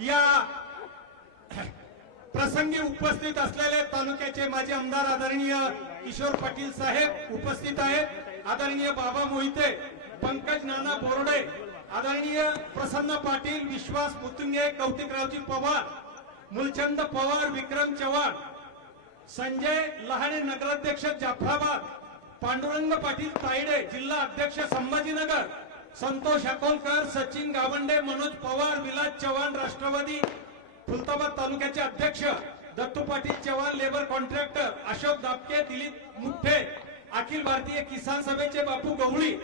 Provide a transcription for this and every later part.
या प्रसंगी उपस्थित असलेले तालुक्याचे माजी आमदार आदरणीय किशोर पाटील साहेब उपस्थित आहेत, आदरणीय बाबा मोहिते, पंकज नाना बोर्डे, आदरणीय प्रसन्न पाटील, विश्वास मुतुंगे, कौतिकरावजी पवार, मुलचंद पवार, विक्रम चव्हाण, संजय लहाणे नगराध्यक्ष जाफराबाद, पांडुरंग पाटील तायडे जिल्हा अध्यक्ष संभाजीनगर, संतोष अकोलकर, सचिन गावंडे, मनोज पवार, विलास चव्हाण राष्ट्रवादी खुलताबाद तालुक्याचे अध्यक्ष, दत्तू पाटील चव्हाण लेबर कॉन्ट्रॅक्टर, अशोक दापके, दिलीप मुठ्ठे, अखिल भारतीय किसान सभेचे बापू गवळी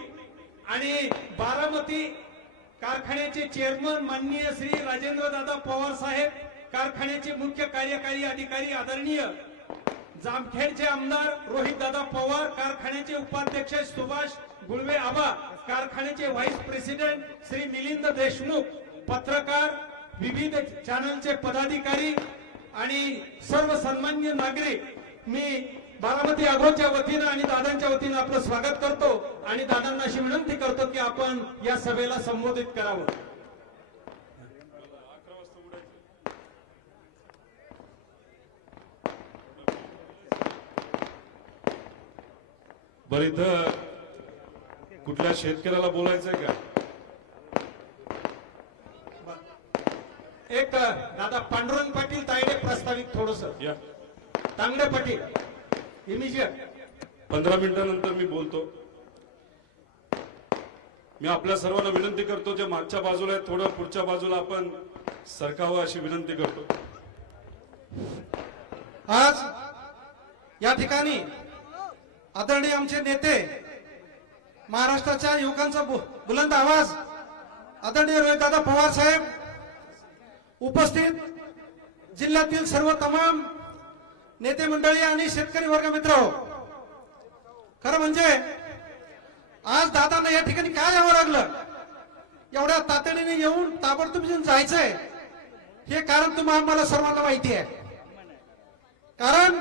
आणि बारामती कारखान्याचे चेअरमन माननीय श्री राजेंद्र दादा पवार साहेब, कारखान्याचे मुख्य कार्यकारी अधिकारी आदरणीय जामखेडचे आमदार रोहित दादा पवार, कारखान्याचे उपाध्यक्ष सुभाष गुळवे आबा, कारखान्याचे व्हाईस प्रेसिडेंट श्री मिलिंद देशमुख, पत्रकार, विविध चॅनलचे पदाधिकारी आणि सर्व सन्माननीय नागरिक, मी बारामती अग्रोच्या वतीनं आणि दादांच्या वतीनं आपलं स्वागत करतो आणि दादांना अशी विनंती करतो की आपण या सभेला संबोधित करावं. बरं, इथं कुठल्या शेतकऱ्याला बोलायचंय का? एक दादा पांडुरंग पाटील तायडे प्रस्तावित थोडस, या तांगडे पाटील इमिजिएट. 15 मिनिटांनंतर मी बोलतो. मी आपल्या सर्वांना विनंती करतो, जे मागच्या बाजूला आहे थोडं पुढच्या बाजूला आपण सरकावं अशी विनंती करतो. आज या ठिकाणी आदरणीय आमचे नेते, महाराष्ट्राच्या युवकांचा बुलंद आवाज आदरणीय रोहितदादा पवार साहेब, उपस्थित जिल्ह्यातील सर्व तमाम नेते मंडळी आणि शेतकरी वर्ग मित्र, खरं म्हणजे आज दादांना या ठिकाणी काय यावं लागलं, एवढ्या तातडीने येऊन ताबडतोब जायचंय, हे कारण तुम्हाला सर्वांना माहिती आहे. कारण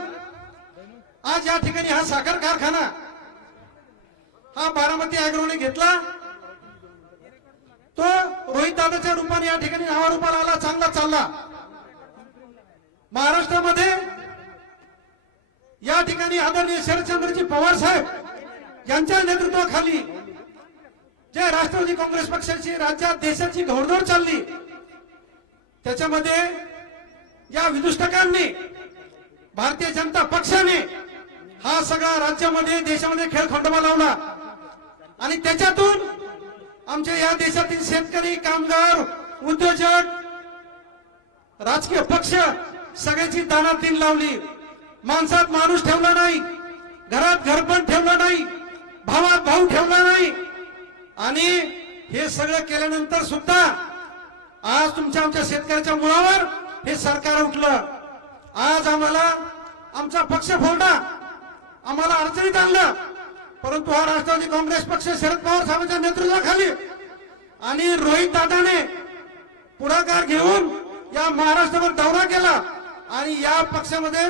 आज या ठिकाणी हा साखर कारखाना हा बारामती अॅग्रोने घेतला, तो रोहित दादाच्या रूपाने या ठिकाणी नावारूपाला आला, चांगला चालला. महाराष्ट्रामध्ये या ठिकाणी आदरणीय शरदचंद्रजी पवार साहेब यांच्या नेतृत्वाखाली जे राष्ट्रवादी काँग्रेस पक्षाची राज्यात देशाची घोडदौड चालली, त्याच्यामध्ये या विदुष्टकांनी, भारतीय जनता पक्षाने हा सगळा राज्यामध्ये देशामध्ये खेळखंडोबा लावला आणि त्याच्यातून आमच्या या देशातील शेतकरी, कामगार, उद्योजक, राजकीय पक्ष सगळ्याची दानातीन लावली. माणसात माणूस ठेवला नाही, घरात घरपण ठेवलं नाही, भावात भाऊ ठेवला नाही आणि हे सगळं केल्यानंतर सुद्धा आज आमच्या शेतकऱ्याच्या मुळावर हे सरकार उठलं. आज आम्हाला आमचा पक्ष फोडला, आम्हाला अडचणीत आणलं, परंतु हा राष्ट्रवादी काँग्रेस पक्ष शरद पवार साहेबांच्या नेतृत्वाखाली आणि रोहित दादाने पुढाकार घेऊन या महाराष्ट्रावर दौरा केला आणि या पक्षामध्ये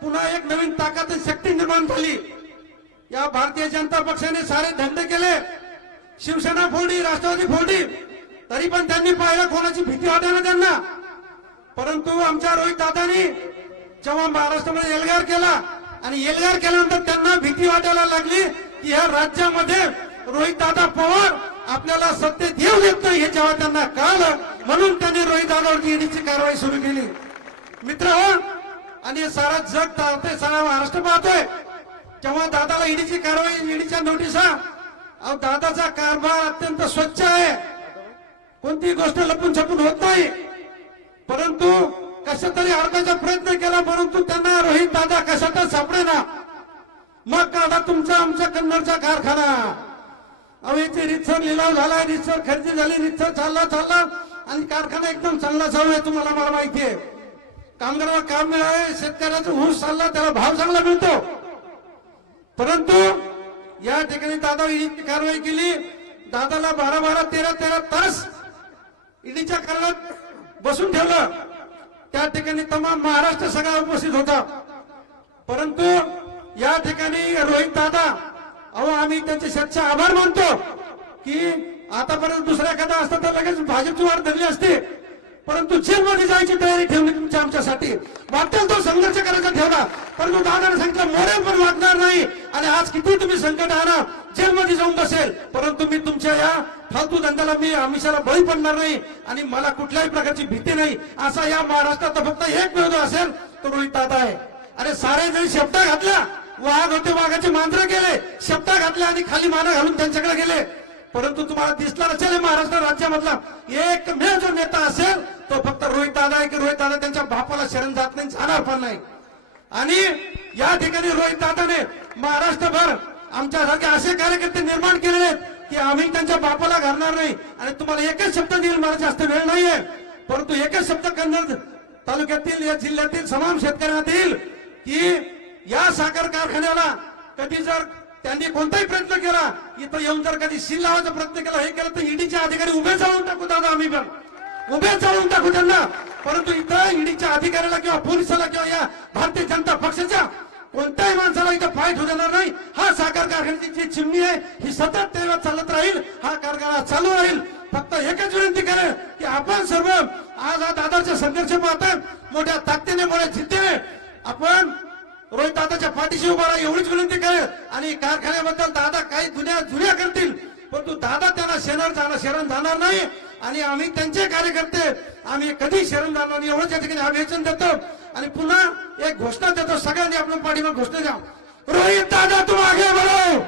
पुन्हा एक नवीन ताकद शक्ती निर्माण झाली. या भारतीय जनता पक्षाने सारे धंदे केले, शिवसेना फोडली, राष्ट्रवादी फोडली, तरी पण त्यांनी पाहिलं, कोणाची भीती वाटेना त्यांना. परंतु आमच्या रोहित दादानी जेव्हा महाराष्ट्रामध्ये एल्गार केला आणि एल्गार केल्यानंतर त्यांना भीती वाटायला लागली की ह्या राज्यामध्ये रोहित दादा पवार आपल्याला सत्तेत येऊ देत नाही, हे जेव्हा त्यांना कळलं, म्हणून त्यांनी रोहित दादावरती ईडीची कारवाई सुरू केली. मित्र आणि सारा जग पाहतोय, सारा महाराष्ट्र पाहतोय, जेव्हा दादाला ईडीची कारवाई, ईडीच्या नोटिसा, दादाचा कारभार अत्यंत स्वच्छ आहे, कोणतीही गोष्ट लपून छपून होत नाही. परंतु कशा तरी अडकायचा प्रयत्न केला, परंतु त्यांना रोहित दादा कशातच सापडेना. मग काढा तुमचा आमचा कन्नडचा कारखाना, अवेची रितसर लिलाव झाला, रितसर खरेदी झाली, रितसर चालला आणि कारखाना एकदम चांगला चालू आहे. तुम्हाला मला माहिती आहे, कामगाराला काम मिळाले, शेतकऱ्याचा ऊस चालला, त्याला भाव चांगला मिळतो. परंतु या ठिकाणी दादा ईडीची कारवाई केली, दादाला 12-12, 13-13 तास ईडीच्या कारणात बसून ठेवलं. त्या ठिकाणी तमाम महाराष्ट्र सगळा उपस्थित होता. परंतु या ठिकाणी रोहित दादा, आम्ही त्यांचे शेतचे आभार मानतो की आतापर्यंत दुसऱ्या एखादा असता तर लगेच भाजपची वाट धरली असती, परंतु जेलमध्ये जायची तयारी ठेवली तुमच्या आमच्यासाठी. वाटेल तो संघर्ष करायचा ठेवला, परंतु दादाने सांगितलं मोरेल पण वागणार नाही. आणि आज किती तुम्ही संकट आणा, जेलमध्ये जाऊन बसेल, परंतु मी तुमच्या या फालतू धंद्याला मी आमिषाला बळी पडणार नाही आणि मला कुठल्याही प्रकारची भीती नाही. असा या महाराष्ट्रात फक्त एकमेव जो असेल तो रोहित दादा आहे. अरे सारे जण शेपटा घातल्या, वाघ होते वाघाचे मांजर गेले, शेपटा घातल्या आणि खाली माना घालून त्यांच्याकडे गेले. परंतु तुम्हाला दिसला नसेल महाराष्ट्र राज्यामधला एकमेव जो नेता असेल तो फक्त रोहित दादा आहे की रोहित दादा त्यांच्या बापाला शरण जात नाही, जाणार पण नाही. आणि या ठिकाणी रोहित दादाने महाराष्ट्रभर आमच्यासारखे असे कार्यकर्ते निर्माण केलेले आहेत की आम्ही त्यांच्या बापाला घालणार नाही. आणि तुम्हाला एकच शब्द देईल, मला जास्त वेळ नाहीये, परंतु एकच शब्द कन्नड तालुक्यातील या जिल्ह्यातील तमाम शेतकऱ्यांना देईल की या साखर कारखान्याला कधी जर त्यांनी कोणताही प्रयत्न केला, इथं येऊन जर कधी सील लावायचा प्रयत्न केला, हे केलं तर ईडीचे अधिकारी उभे जाळून टाकू दादा, आम्ही पण उभे जाळून टाकू त्यांना. परंतु इथं ईडीच्या अधिकाऱ्याला किंवा पोलिसाला किंवा या भारतीय जनता पक्षाच्या कोणत्याही माणसाला इथं फाईट होऊ देणार नाही. हा साखर कारखान्याची जी चिमणी आहे ही सतत तेव्हा चालत राहील, हा कारखाना चालू राहील. फक्त एकच विनंती करेल की आपण सर्व आज हा दादाचा संघर्ष पाहतोय, मोठ्या ताकदीने मोठ्या जिद्दीने आपण रोहित दादाच्या पाठीशी उभा राहा एवढीच विनंती करेल. आणि कारखान्याबद्दल दादा काही जुन्या करतील, परंतु दादा त्यांना शरण जाणार नाही. आणि आम्ही त्यांचे कार्यकर्ते आम्ही कधी शरण जाणार नाही एवढंच या ठिकाणी आवेदन देतो. आणि पुन्हा एक घोषणा देतो, सगळ्यांनी आपल्या पाठीवर घोषणा द्या, रोहित दादा तुम आगे बढ़ो,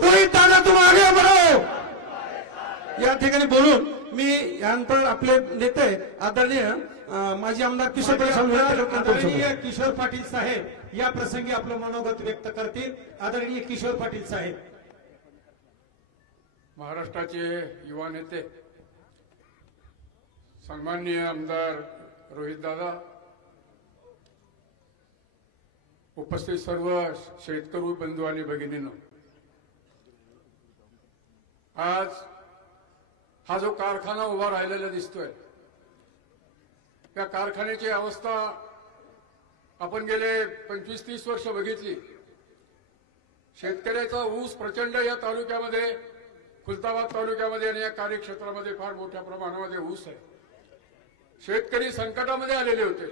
रोहित दादा तुम आगे बढ़ो. या ठिकाणी बोलून मी यानंतर आपले नेते आदरणीय माजी आमदार किशोर आदरणीय किशोर पाटील साहेब या प्रसंगी आपलं मनोगत व्यक्त करतील. आदरणीय किशोर पाटील साहेब. महाराष्ट्राचे युवा नेते सन्माननीय आमदार रोहित दादा, उपस्थित सर्व शेतकरी बंधू आणि भगिनींनो, आज हा जो कारखाना उभा राहिलेला दिसतोय, त्या कारखान्याची अवस्था आपण गेले 25-30 वर्ष बघितली. शेतकऱ्याचा ऊस प्रचंड या तालुक्यामध्ये, खुलताबाद तालुक्यामध्ये आणि या कार्यक्षेत्रामध्ये फार मोठ्या प्रमाणामध्ये ऊस आहे. शेतकरी संकटामध्ये आलेले होते.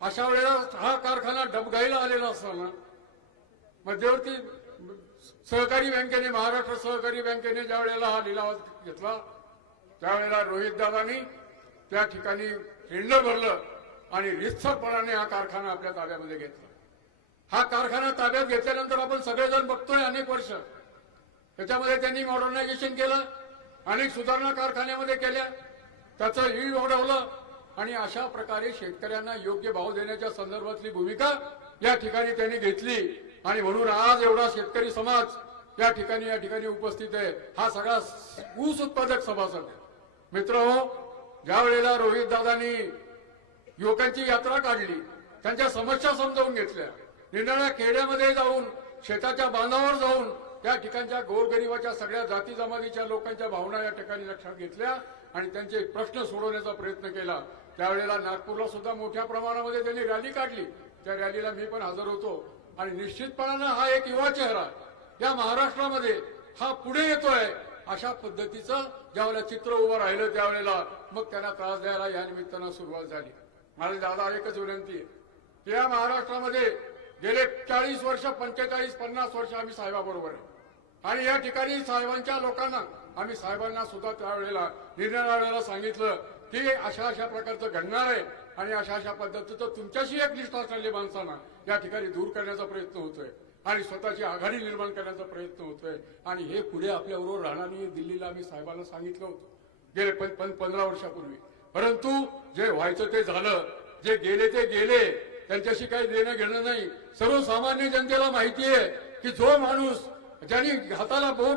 अशा वेळेला हा कारखाना डबघाईला आलेला असताना मध्यवर्ती सहकारी बँकेने, महाराष्ट्र सहकारी बँकेने ज्या वेळेला हा लिलाव घेतला, त्यावेळेला रोहित दादांनी त्या ठिकाणी टेंडर भरलं आणि रितसरपणाने हा कारखाना आपल्या ताब्यामध्ये घेतला. हा कारखाना ताब्यात घेतल्यानंतर आपण सगळेजण बघतोय अनेक वर्ष त्याच्यामध्ये त्यांनी मॉडर्नायझेशन केलं, अनेक सुधारणा कारखान्यामध्ये केल्या, त्याचं यील्ड वाढवलं आणि अशा प्रकारे शेतकऱ्यांना योग्य भाव देण्याच्या संदर्भातली भूमिका या ठिकाणी त्यांनी घेतली. आणि म्हणून आज एवढा शेतकरी समाज या ठिकाणी उपस्थित आहे. हा सगळा ऊस उत्पादक सभासद आहे. मित्रहो, ज्या वेळेला रोहित दादांनी युवकांची यात्रा काढली, त्यांच्या समस्या समजावून घेतल्या, निरनिराळ्या खेड्यामध्ये जाऊन, शेताच्या बांधावर जाऊन त्या ठिकाणच्या गोरगरिबाच्या सगळ्या जाती जमातीच्या लोकांच्या भावना या ठिकाणी लक्षात घेतल्या आणि त्यांचे प्रश्न सोडवण्याचा प्रयत्न केला. त्यावेळेला नागपूरला सुद्धा मोठ्या प्रमाणामध्ये त्यांनी रॅली काढली. त्या रॅलीला मी पण हजर होतो. आणि निश्चितपणानं हा एक युवा चेहरा या महाराष्ट्रामध्ये हा पुढे येतोय. अशा पद्धतीचं ज्यावेळेला चित्र उभं राहिलं त्यावेळेला मग त्यांना त्रास द्यायला या निमित्तानं सुरुवात झाली. मला दादा एकच विनंती आहे की या महाराष्ट्रामध्ये गेले 40 वर्ष, 45-50 वर्ष आम्ही साहेबाबरोबर आहे. आणि या ठिकाणी साहेबांच्या लोकांना, आम्ही साहेबांना सुद्धा त्यावेळेला निर्णयाला सांगितलं की अशा प्रकारचं घडणार आहे आणि अशा पद्धतीचं तुमच्याशी एक निष्ठा असलेल्या माणसांना या ठिकाणी दूर करण्याचा प्रयत्न होतोय आणि स्वतःची आघाडी निर्माण करण्याचा प्रयत्न होतोय. आणि हे पुढे आपल्याबरोबर राहणार नाही, दिल्लीला आम्ही साहेबांना सांगितलं होतं गेले 15 वर्षापूर्वी. परंतु जे व्हायचं ते झालं, जे गेले ते गेले, त्यांच्याशी काही देणं घेणं नाही. सर्वसामान्य जनतेला माहिती आहे की जो माणूस ज्यांनी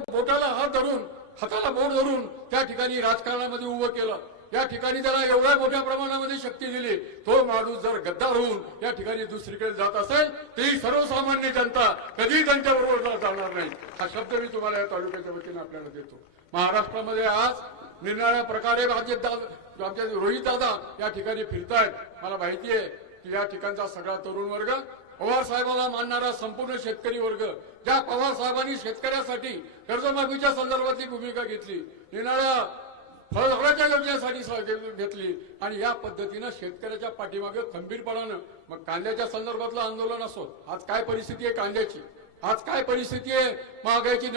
बोटाला हात धरून, हाताला बोट धरून त्या ठिकाणी राजकारणामध्ये उभं केलं, या ठिकाणी त्याला एवढ्या मोठ्या प्रमाणामध्ये शक्ती दिली, तो माणूस जर गद्दार होऊन या ठिकाणी दुसरीकडे जात असेल तरी सर्वसामान्य जनता कधी त्यांच्याबरोबर जाणार नाही. हा शब्द मी तुम्हाला या तालुक्याच्या वतीने आपल्याला देतो. महाराष्ट्रामध्ये आज निरनिराळ्या प्रकारे आमचे रोहित दादा या ठिकाणी फिरतायत. मला माहिती आहे की या ठिकाणचा सगळा तरुण वर्ग, पवार साहेबांना मानणारा संपूर्ण शेतकरी वर्ग, ज्या पवार साहेबांनी शेतकऱ्यासाठी कर्जमाफीच्या संदर्भातली भूमिका घेतली, निरनिराळ्या फळझाडाच्या योजनेसाठी घेतली आणि या पद्धतीनं शेतकऱ्याच्या पाठीमागे खंबीरपणानं मग कांद्याच्या संदर्भातलं आंदोलन असो, आज काय परिस्थिती आहे कांद्याची, आज काय परिस्थिती आहे महागाईची,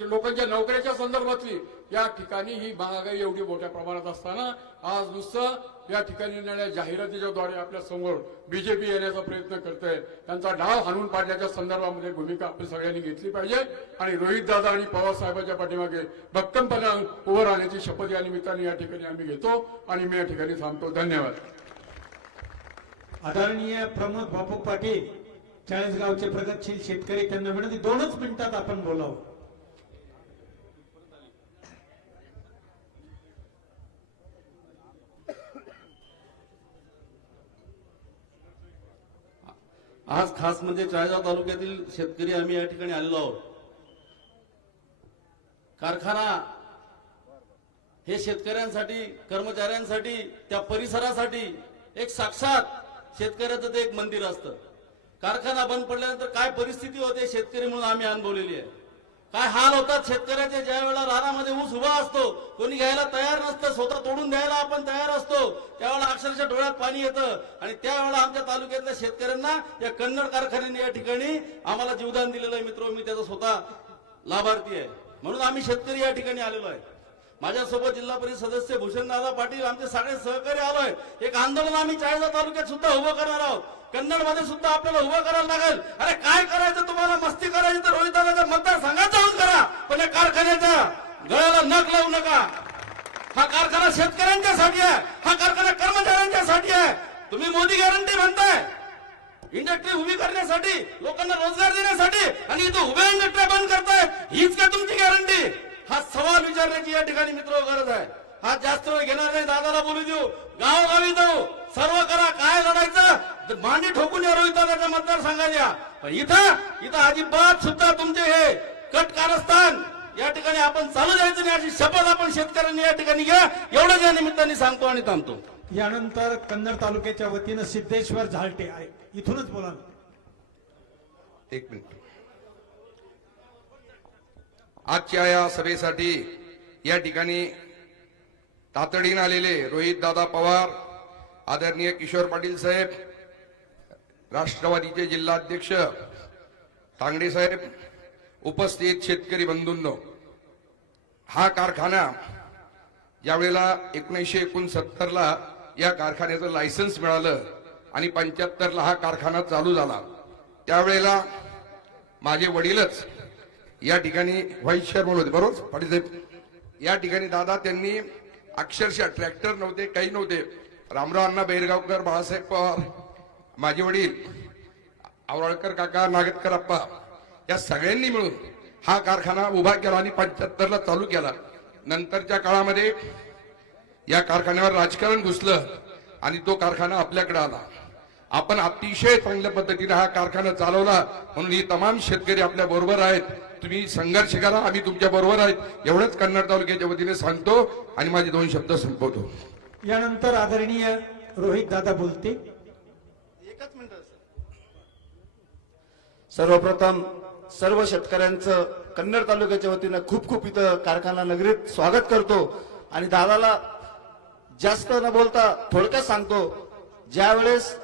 लोकांच्या नोकऱ्याच्या संदर्भातली, या ठिकाणी ही महागाई एवढी मोठ्या प्रमाणात असताना आज नुसतं या ठिकाणी येणाऱ्या जाहिरातीच्याद्वारे आपल्या समोर बीजेपी येण्याचा प्रयत्न करते, त्यांचा डाव हाणून पाडण्याच्या संदर्भामध्ये भूमिका आपण सगळ्यांनी घेतली पाहिजे आणि रोहितदादा आणि पवार साहेबांच्या पाठीमागे भक्कमपणे उभं राहण्याची शपथ या निमित्ताने या ठिकाणी आम्ही घेतो आणि मी या ठिकाणी थांबतो. धन्यवाद. आदरणीय प्रमोद बापू पाटील चाळीसगावचे प्रगतशील शेतकरी, त्यांना विनंती 2च मिनिटात आपण बोलावं. आज खास म्हणजे चाळीसगाव तालुक्यातील शेतकरी आम्ही या ठिकाणी आलेलो आहोत. कारखाना हे शेतकऱ्यांसाठी, कर्मचाऱ्यांसाठी, त्या परिसरासाठी एक साक्षात शेतकऱ्याचं ते एक मंदिर असतं. कारखाना बंद पडल्यानंतर काय परिस्थिती होते शेतकरी म्हणून आम्ही अनुभवलेली आहे. काय हाल होतात शेतकऱ्याचे, ज्या वेळेला रानामध्ये ऊस उभा असतो, कोणी घ्यायला तयार नसतं, स्वतः तोडून द्यायला आपण तयार असतो, त्यावेळेला अक्षरशः डोळ्यात पाणी येतं. आणि त्यावेळेला आमच्या तालुक्यातल्या शेतकऱ्यांना या कन्नड कारखान्याने या ठिकाणी आम्हाला जीवदान दिलेलं आहे. मित्र, मी त्याचा स्वतः लाभार्थी आहे, म्हणून आम्ही शेतकरी या ठिकाणी आलेलो आहे. माझ्यासोबत जिल्हा परिषद सदस्य भूषणदादा पाटील, आमचे सगळे सहकारी आलोय. एक आंदोलन आम्ही चाळीसगाव तालुक्यात सुद्धा उभं करणार आहोत. कन्नड मध्ये सुद्धा आपल्याला उभं करायला लागेल. अरे काय करायचं तुम्हाला, मस्ती करायची तर रोहितदादाच्या मतदारसंघात जाऊन करा, पण या कारखान्याच्या गळ्याला नख लावू नका. हा कारखाना शेतकऱ्यांच्यासाठी आहे, हा कारखाना कर्मचाऱ्यांच्यासाठी आहे. तुम्ही मोदी गॅरंटी म्हणताय इंडस्ट्री उभी करण्यासाठी, लोकांना रोजगार देण्यासाठी, आणि इथं उभ्या इंडस्ट्री बंद करताय, हीच का तुमची गॅरंटी? हा सवाल विचारण्याची या ठिकाणी मित्र गरज आहे. हा जास्त वेळ घेणार नाही, दादाला बोलू देऊ, गावोगावी जाऊ, सर्व करा, काय लढायचं मांडी ठोकून या रोहितदादाच्या मतदारसंघात या. पण इथं अजिबात सुद्धा तुमचे हे कट कारस्थान या ठिकाणी आपण चालू द्यायचं नाही, अशी शपथ आपण शेतकऱ्यांनी या ठिकाणी घ्या. एवढंच या निमित्ताने सांगतो आणि थांबतो. यानंतर कन्नड तालुक्याच्या वतीनं सिद्धेश्वर झालटे आहे, इथूनच बोला. 1 मिनिट. आजच्या या सभेसाठी या ठिकाणी तातडीने आलेले रोहित दादा पवार, आदरणीय किशोर पाटील साहेब, राष्ट्रवादीचे जिल्हाध्यक्ष तांगडे साहेब, उपस्थित शेतकरी बंधूंनो, हा कारखाना ज्यावेळेला 1969ला या कारखान्याचं लायसन्स मिळालं आणि 75ला हा कारखाना चालू झाला, त्यावेळेला माझे वडीलच या ठिकाणी व्हाईस चेअरमन होते, बरोबर पाटील साहेब. या ठिकाणी दादा त्यांनी अक्षरशः ट्रॅक्टर नव्हते, काही नव्हते, रामराव अण्णा बैरगावकर, बाळासाहेब पवार, माझे वडील, आवराळकर काका, नागतकर अप्पा, या सगळ्यांनी मिळून हा कारखाना उभा केला आणि 75ला चालू केला. नंतरच्या काळामध्ये या कारखान्यावर राजकारण घुसलं आणि तो कारखाना आपल्याकडे आला. आपण अतिशय चांगल्या पद्धतीने हा कारखाना चालवला, म्हणून ही तमाम शेतकरी आपल्या बरोबर आहेत. तुम्ही संघर्ष करा, आम्ही तुमच्या बरोबर आहेत, एवढंच कन्नड तालुक्याच्या वतीने सांगतो आणि माझे 2 शब्द संपवतो. यानंतर आदरणीय रोहित दादा बोलते. एकच मिनिट. सर्वप्रथम सर्व शेतकऱ्यांचं कन्नड तालुक्याच्या वतीनं खूप खूप इथं कारखाना नगरीत स्वागत करतो. आणि दादाला जास्त न बोलता थोडक्यात सांगतो, ज्यावेळेस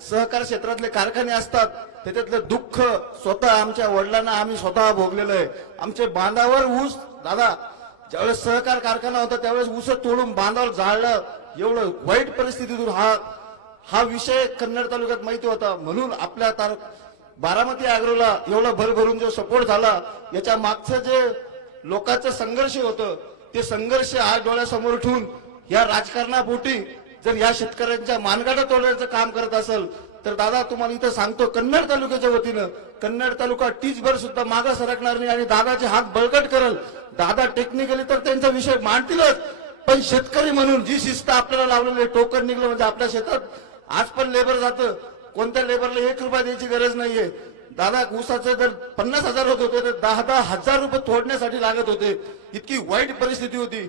सहकार क्षेत्रातले कारखाने असतात त्याच्यातलं दुःख स्वतः आमच्या वडिलांना आम्ही स्वतः भोगलेलं आहे. आमचे बांधावर ऊस, दादा ज्यावेळेस सहकार कारखाना होता त्यावेळेस ऊस तोडून बांधावर जाळलं, एवढं वाईट परिस्थितीतून हा विषय कन्नड तालुक्यात माहिती होता. म्हणून आपल्या बारामती अॅग्रोला एवढा भरभरून जो सपोर्ट झाला, याच्या मागचं जे लोकांचं संघर्ष होतं ते संघर्ष आज डोळ्यासमोर ठेवून या राजकारणापोटी जर या शेतकऱ्यांच्या मानगाडा तोडण्याचं काम करत असेल तर दादा तुम्हाला इथं सांगतो, कन्नड तालुक्याच्या वतीनं कन्नड तालुका टीचभर सुद्धा मागे सरकणार नाही आणि दादाचे हात बळकट करल. दादा टेक्निकली तर त्यांचा विषय मांडतीलच, पण शेतकरी म्हणून जी शिस्त आपल्याला लावलेली, टोकन निघलं म्हणजे आपल्या शेतात आज पण लेबर जातं, कोणत्या लेबरला 1 रुपया द्यायची गरज नाहीये. दादा ऊसाचं जर 50,000 होत होते तर 10,000 रुपये तोडण्यासाठी लागत होते, इतकी वाईट परिस्थिती होती.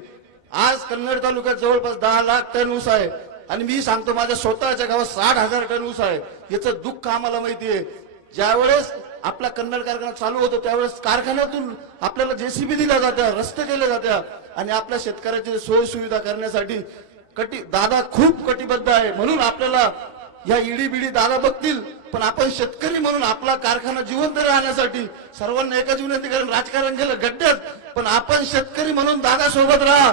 आज कन्नड तालुक्यात जवळपास 10 लाख टन ऊस आहे आणि मी सांगतो माझ्या स्वतःच्या गावात 60,000 टन ऊस आहे. याचं दुःख आम्हाला माहिती आहे. ज्यावेळेस आपला कन्नड कारखाना चालू होतो त्यावेळेस कारखान्यातून आपल्याला जेसीबी दिल्या जात्या, रस्ते केले जात्या आणि आपल्या शेतकऱ्याची सोय सुविधा करण्यासाठी दादा खूप कटिबद्ध आहे. म्हणून आपल्याला या ईडी बिडी दादा बघतील, पण आपण शेतकरी म्हणून आपला कारखाना जिवंत राहण्यासाठी सर्वांना एकच विनंती करेन, राजकारण केलं गड्ड्यात, पण आपण शेतकरी म्हणून दादा सोबत राहा.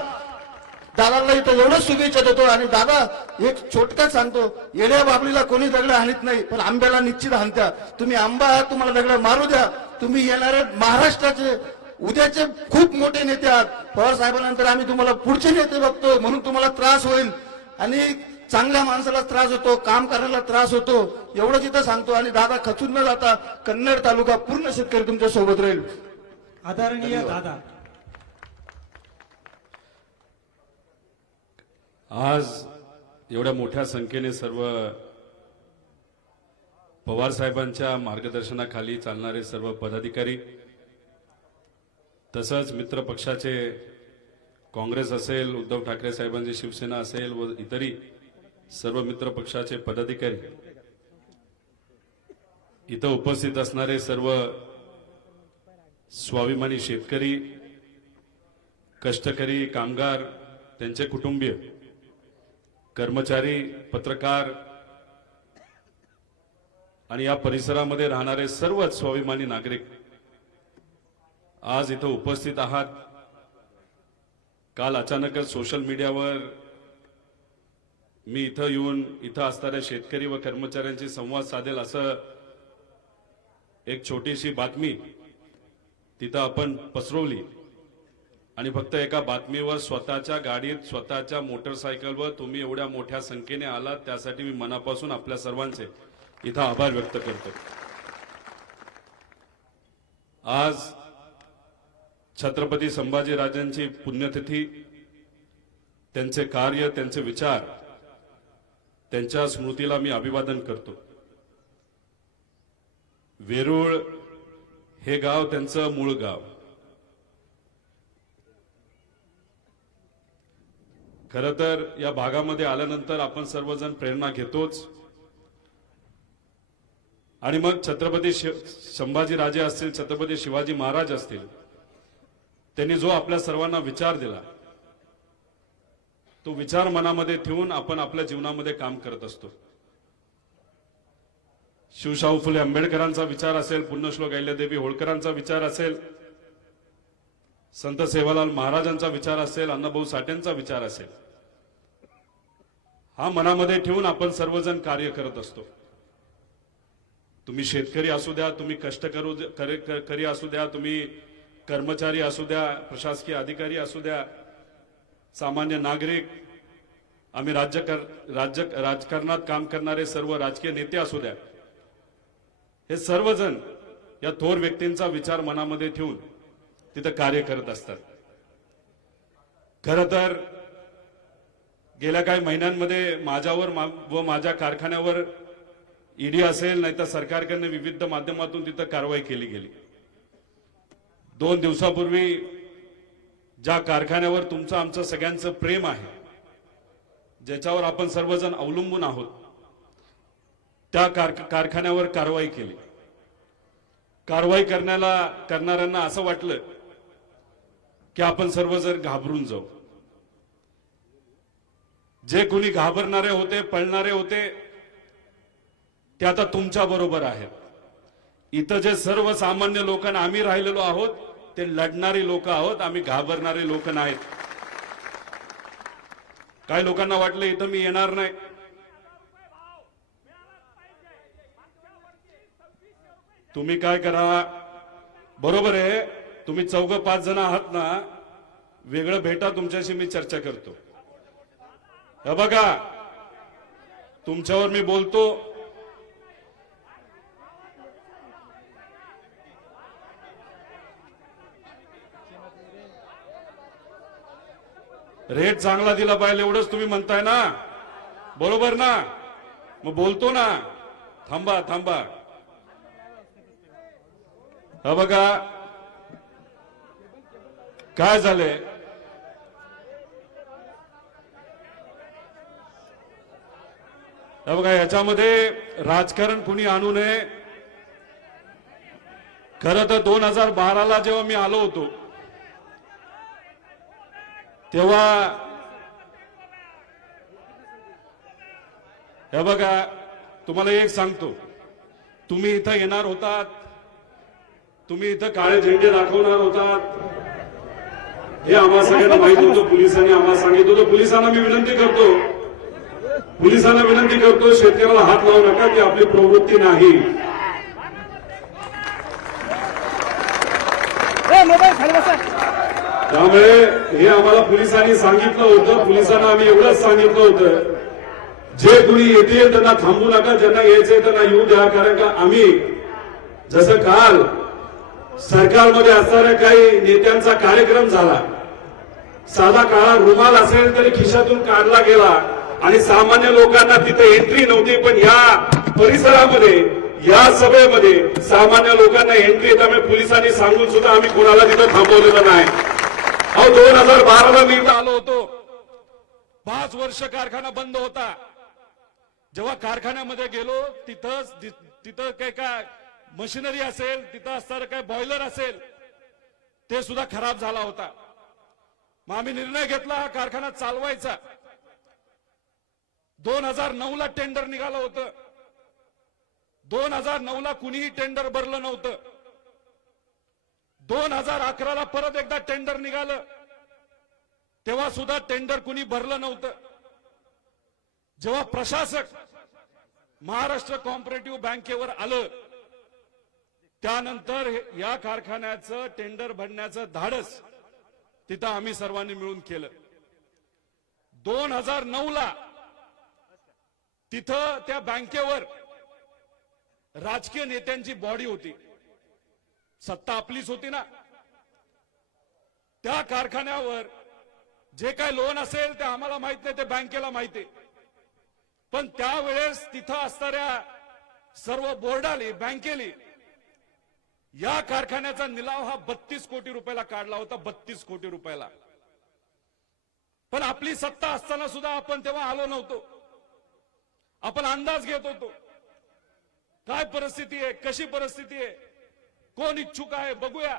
दादाला इथं एवढंच शुभेच्छा देतो. आणि दादा एक छोटकाच सांगतो, येड्या बाबळीला कोणी दगड हाणत नाही, पण आंब्याला निश्चित हाणत्या. तुम्ही आंबा आहात, तुम्हाला दगड मारू द्या. तुम्ही येणारे महाराष्ट्राचे उद्याचे खूप मोठे नेते आहात. पवार साहेबांनंतर आम्ही तुम्हाला पुढचे नेते बघतो, म्हणून तुम्हाला त्रास होईल आणि चांगल्या माणसाला त्रास होतो, काम करायला त्रास होतो, एवढंच इथं सांगतो. आणि दादा खचून न जाता कन्नड तालुका पूर्ण शेतकरी तुमच्या सोबत राहील. आदरणीय दादा, आज एवढ्या मोठ्या संख्येने सर्व पवार साहेबांच्या मार्गदर्शनाखाली चालणारे सर्व पदाधिकारी, तसंच मित्र पक्षाचे काँग्रेस असेल, उद्धव ठाकरे साहेबांची शिवसेना असेल व इतरही सर्व मित्र पक्षाचे पदाधिकारी, इथं उपस्थित असणारे सर्व स्वाभिमानी शेतकरी, कष्टकरी, कामगार, त्यांचे कुटुंबीय, कर्मचारी, पत्रकार आणि या परिसरामध्ये राहणारे सर्व स्वाभिमानी नागरिक आज इथं उपस्थित आहात. काल अचानकच सोशल मीडियावर मी इथं येऊन इथं असणाऱ्या शेतकरी व कर्मचाऱ्यांशी संवाद साधेल असं एक छोटीशी बातमी तिथं आपण पसरवली आणि फक्त एका बातमीवर स्वतःच्या गाडीत, स्वतःच्या मोटरसायकलवर तुम्ही एवढ्या मोठ्या संख्येने आलात, त्यासाठी मी मनापासून आपल्या सर्वांचे इथं आभार व्यक्त करतो. आज छत्रपती संभाजीराजांची पुण्यतिथी, त्यांचे कार्य, त्यांचे विचार, त्यांच्या स्मृतीला मी अभिवादन करतो. वेरूळ हे गाव त्यांचं मूळ गाव. खरं तर या भागामध्ये आल्यानंतर आपण सर्वजण प्रेरणा घेतोच आणि मग छत्रपती संभाजीराजे असतील, छत्रपती शिवाजी महाराज असतील, त्यांनी जो आपल्या सर्वांना विचार दिला तो विचार मनामध्ये ठेवून आपण आपल्या जीवनामध्ये काम करत असतो. शिवशाहू फुले आंबेडकरांचा विचार असेल, पुण्यश्लोक अहिल्यादेवी होळकरांचा विचार असेल, संत सेवालाल महाराजांचा विचार असेल, अण्णाभाऊ साठेंचा विचार असेल, हा मनामध्ये ठेवून आपण सर्वजण कार्य करत असतो. तुम्ही शेतकरी असू द्या, तुम्ही कष्टकरी असू द्या, तुम्ही कर्मचारी असू द्या, प्रशासकीय अधिकारी असू द्या, सामान्य नागरिक, आम्ही राजकारणात काम करणारे सर्व राजकीय नेते असू द्या, हे सर्वजण या थोर व्यक्तींचा विचार मनामध्ये ठेवून तिथं कार्य करत असतात. खरं तर गेल्या काही महिन्यांमध्ये माझ्यावर व माझ्या कारखान्यावर ईडी असेल, नाहीतर सरकारकडनं विविध माध्यमातून तिथं कारवाई केली गेली. 2 दिवसापूर्वी ज्या कारखान्यावर तुमचं आमचं सगळ्यांचं प्रेम आहे, ज्याच्यावर आपण सर्वजण अवलंबून आहोत, त्या कारखान्यावर कारवाई केली. कारवाई करणाऱ्यांना असं वाटलं की आपण सर्वजण घाबरून जाऊ. जे कोणी घाबरणारे होते, पळणारे होते, ते आता तुमच्या बरोबर आहेत. इथं जे सर्वसामान्य लोकांना आम्ही राहिलेलो आहोत, ते लढणारी लोक आहोत, आम्ही घाबरणारे लोक नाहीत. काही लोकांना वाटलं इथं मी येणार नाही. तुम्ही काय करा, बरोबर आहे, तुम्ही 4-5 जण आहात ना, वेगळं भेटा, तुमच्याशी मी चर्चा करतो. हे बघा, तुमच्यावर मी बोलतो, रेट चांगला दिला पाहिजे एवढंच तुम्ही म्हणताय ना, बरोबर ना, मग बोलतो ना. थांबा थांबा, हा बघा काय झालंय. हा बघा, याच्यामध्ये राजकारण कुणी आणू नये. खरं तर 2012ला जेव्हा मी आलो होतो तेव्हा हे बघा, तुम्हाला एक सांगतो, तुम्ही इथं येणार होतात, तुम्ही इथं काळे झेंडे दाखवणार होतात, हे आम्हाला सगळ्यांना माहित होतं. पोलिसांनी आम्हाला सांगितलं होतं. पोलिसांना मी विनंती करतो, शेतकऱ्याला हात लावू नका, ती आपली प्रवृत्ती नाही. त्यामुळे हे आम्हाला पोलिसांनी सांगितलं होतं. पोलिसांना आम्ही एवढंच सांगितलं होतं, जे कुणी येतील त्यांना थांबू नका, ज्यांना यायचंय त्यांना येऊ द्या. कारण का आम्ही जसं काल सरकारमध्ये असणाऱ्या काही नेत्यांचा कार्यक्रम झाला, साधा काळा रुमाल असेल तरी खिशातून काढला गेला आणि सामान्य लोकांना तिथे एंट्री नव्हती. पण या परिसरामध्ये, या सभेमध्ये सामान्य लोकांना एंट्री, त्यामुळे पोलिसांनी सांगून सुद्धा आम्ही कोणाला तिथं थांबवलेलं नाही. अहो 2012ला मी इथं आलो होतो, 5 वर्ष कारखाना बंद होता. जेव्हा कारखान्यामध्ये गेलो तिथं काय मशिनरी असेल, तिथं असणारं काय बॉयलर असेल, ते सुद्धा खराब झाला होता. मग आम्ही निर्णय घेतला हा कारखाना चालवायचा. 2009ला टेंडर निघालं होतं. 2009ला कुणीही टेंडर भरलं नव्हतं. 2011ला परत एकदा टेंडर निघालं, तेव्हा सुद्धा टेंडर कुणी भरलं नव्हतं. जेव्हा प्रशासक महाराष्ट्र कोऑपरेटिव्ह बँकेवर आलं, त्यानंतर या कारखान्याचं टेंडर भरण्याचं धाडस तिथं आम्ही सर्वांनी मिळून केलं. 2009ला तिथं त्या बँकेवर राजकीय नेत्यांची बॉडी होती, सत्ता आपलीच होती ना. त्या कारखान्यावर जे काय लोन असेल ते आम्हाला माहित नाही, ते बँकेला माहिती. पण त्यावेळेस तिथं असणाऱ्या सर्व बोर्डाली, बँकेली या कारखान्याचा निलाव हा 32 कोटी रुपयाला काढला होता, 32 कोटी रुपयाला. पण आपली सत्ता असताना सुद्धा आपण तेव्हा आलो नव्हतो. आपण अंदाज घेत होतो, काय परिस्थिती आहे, कशी परिस्थिती आहे, कोण इच्छुक आहे, बघूया.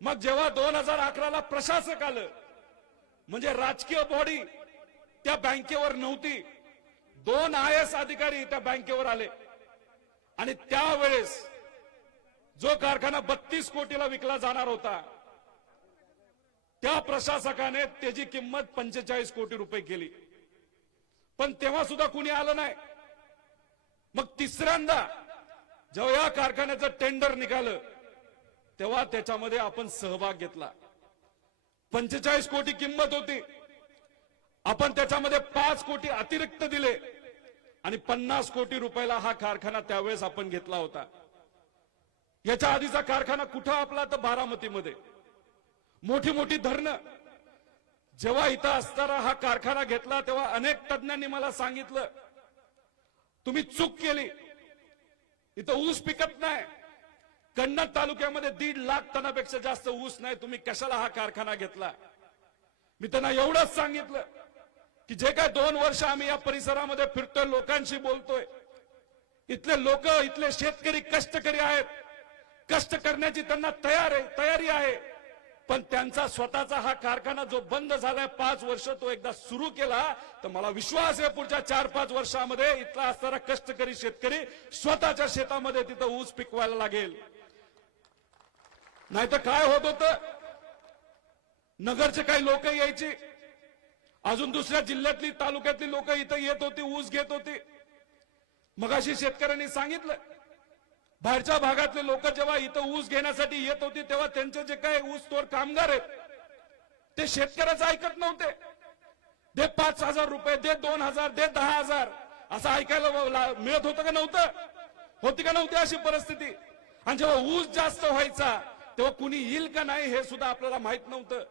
मग जेव्हा 2011ला प्रशासक आलं, म्हणजे राजकीय बॉडी त्या बँकेवर नव्हती, 2 IAS अधिकारी त्या बँकेवर आले आणि त्यावेळेस जो कारखाना 32 कोटीला विकला जाणार होता, त्या प्रशासकाने त्याची किंमत 45 कोटी रुपये केली. पण तेव्हा सुद्धा कुणी आलं नाही. मग तिसऱ्यांदा जेव्हा या कारखान्याचं टेंडर निघालं, तेव्हा त्याच्यामध्ये आपण सहभाग घेतला. 45 कोटी किंमत होती, आपण त्याच्यामध्ये 5 कोटी अतिरिक्त दिले आणि 50 कोटी रुपयाला हा कारखाना त्यावेळेस आपण घेतला होता. याच्या आधीचा कारखाना कुठं आपला, तर बारामतीमध्ये. मोठी मोठी धरणं. जेव्हा इथं असताना हा कारखाना घेतला, तेव्हा अनेक तज्ञांनी मला सांगितलं, तुम्ही चूक केली, इथं ऊस पिकत नाही, कन्नड तालुक्यामध्ये 1.5 लाख टनापेक्षा जास्त ऊस नाही, तुम्ही कशाला हा कारखाना घेतला. मी त्यांना एवढंच सांगितलं की जे काय 2 वर्ष आम्ही या परिसरामध्ये फिरतोय, लोकांशी बोलतोय, इथले लोक, इथले शेतकरी कष्टकरी आहेत, कष्ट करण्याची त्यांना तयारी आहे. पण त्यांचा स्वतःचा हा कारखाना जो बंद झालाय 5 वर्ष, तो एकदा सुरू केला तर मला विश्वास आहे पुढच्या 4-5 वर्षामध्ये इथला असणारा कष्टकरी शेतकरी स्वतःच्या शेतामध्ये तिथं ऊस पिकवायला लागेल. नाहीतर काय होत होतं, नगरचे काही लोक यायची, अजून दुसऱ्या जिल्ह्यातली, तालुक्यातली लोक इथं येत होती, ऊस घेत होती. मगाशी शेतकऱ्यांनी सांगितलं, बाहेरच्या भागातले लोक जेव्हा इथं ऊस घेण्यासाठी येत होती, तेव्हा त्यांचे जे काही ऊस तोड कामगार आहेत, ते शेतकऱ्याचं ऐकत नव्हते. दे 5,000 रुपये, दे 2,000, दे 10,000, असं ऐकायला मिळत होतं का नव्हतं? होती का नव्हती अशी परिस्थिती? आणि जेव्हा ऊस जास्त व्हायचा, तेव्हा कुणी येईल का नाही हे सुद्धा आपल्याला माहित नव्हतं.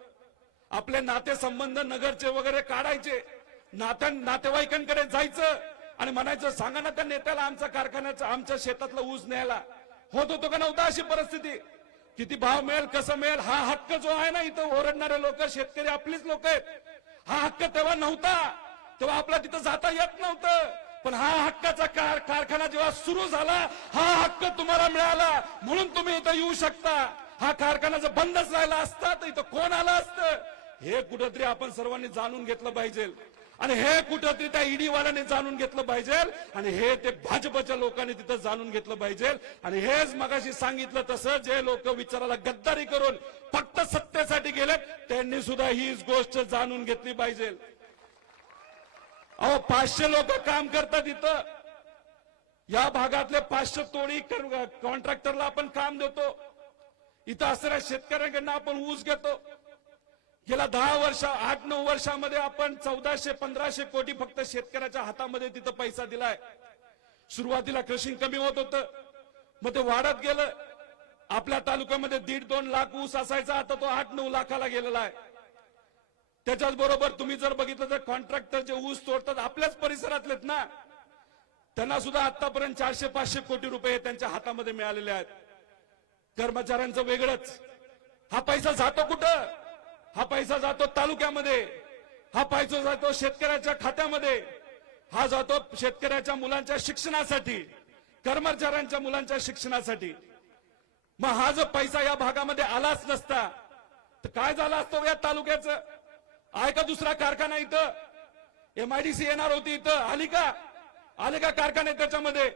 आपले नातेसंबंध नगरचे वगैरे काढायचे, नातेवाईकांकडे जायचं आणि म्हणायचं, सांगा ना त्या नेत्याला आमच्या कारखान्याचं, आमच्या शेतातलं ऊस न्यायला. होत होतो का नव्हता अशी परिस्थिती? किती भाव मिळेल, कसं मिळेल, हा हक्क जो आहे ना, इथं ओरडणारे लोक, शेतकरी आपलीच लोक आहेत, हा हक्क तेव्हा नव्हता. तेव्हा आपला तिथं जाता येत नव्हतं. पण हा हक्काचा कारखाना जेव्हा सुरू झाला, हा हक्क तुम्हाला मिळाला म्हणून तुम्ही इथं येऊ शकता. हा कारखाना जर बंदच राहिला असता तर इथं कोण आलं असतं, हे कुठंतरी आपण सर्वांनी जाणून घेतलं पाहिजे. आणि हे कुठंतरी त्या ईडी वाल्यांनी जाणून घेतलं पाहिजे, आणि हे ते भाजपच्या लोकांनी तिथं जाणून घेतलं पाहिजे. आणि हेच मगाशी सांगितलं तसं, जे लोक विचाराला गद्दारी करून फक्त सत्तेसाठी गेले, त्यांनी सुद्धा हीच गोष्ट जाणून घेतली पाहिजे. अहो 500 लोक काम करतात इथं, या भागातले 500 तोडी कॉन्ट्रॅक्टरला आपण काम देतो. इथं असणाऱ्या शेतकऱ्यांकडनं आपण ऊस घेतो. गेल्या 10 वर्ष 8-9 वर्षामध्ये आपण 1400-1500 कोटी फक्त शेतकऱ्याच्या हातामध्ये तिथं पैसा दिलाय. सुरुवातीला क्रशिंग कमी होत होतं, मग ते वाढत गेलं. आपल्या तालुक्यामध्ये 1.5-2 लाख ऊस असायचा, आता तो 8-9 लाखाला गेलेला आहे. त्याच्याच बरोबर तुम्ही जर बघितलं तर कॉन्ट्रॅक्टर जे ऊस तोडतात आपल्याच परिसरातलेत ना, त्यांना सुद्धा आतापर्यंत 400-500 कोटी रुपये त्यांच्या हातामध्ये मिळालेले आहेत. कर्मचाऱ्यांचं वेगळंच. हा पैसा जातो कुठं? हा पैसा जातो तालुक्यामध्ये, हा पैसा जातो शेतकऱ्याच्या खात्यामध्ये, हा जातो शेतकऱ्याच्या मुलांच्या शिक्षणासाठी, कर्मचाऱ्यांच्या मुलांच्या शिक्षणासाठी. मग हा जो पैसा या भागामध्ये आलाच नसता तर काय झालं असतं या तालुक्याचं? आहे का दुसरा कारखाना इथं? MIDC येणार होती इथं, आली का? आले का कारखाने त्याच्यामध्ये?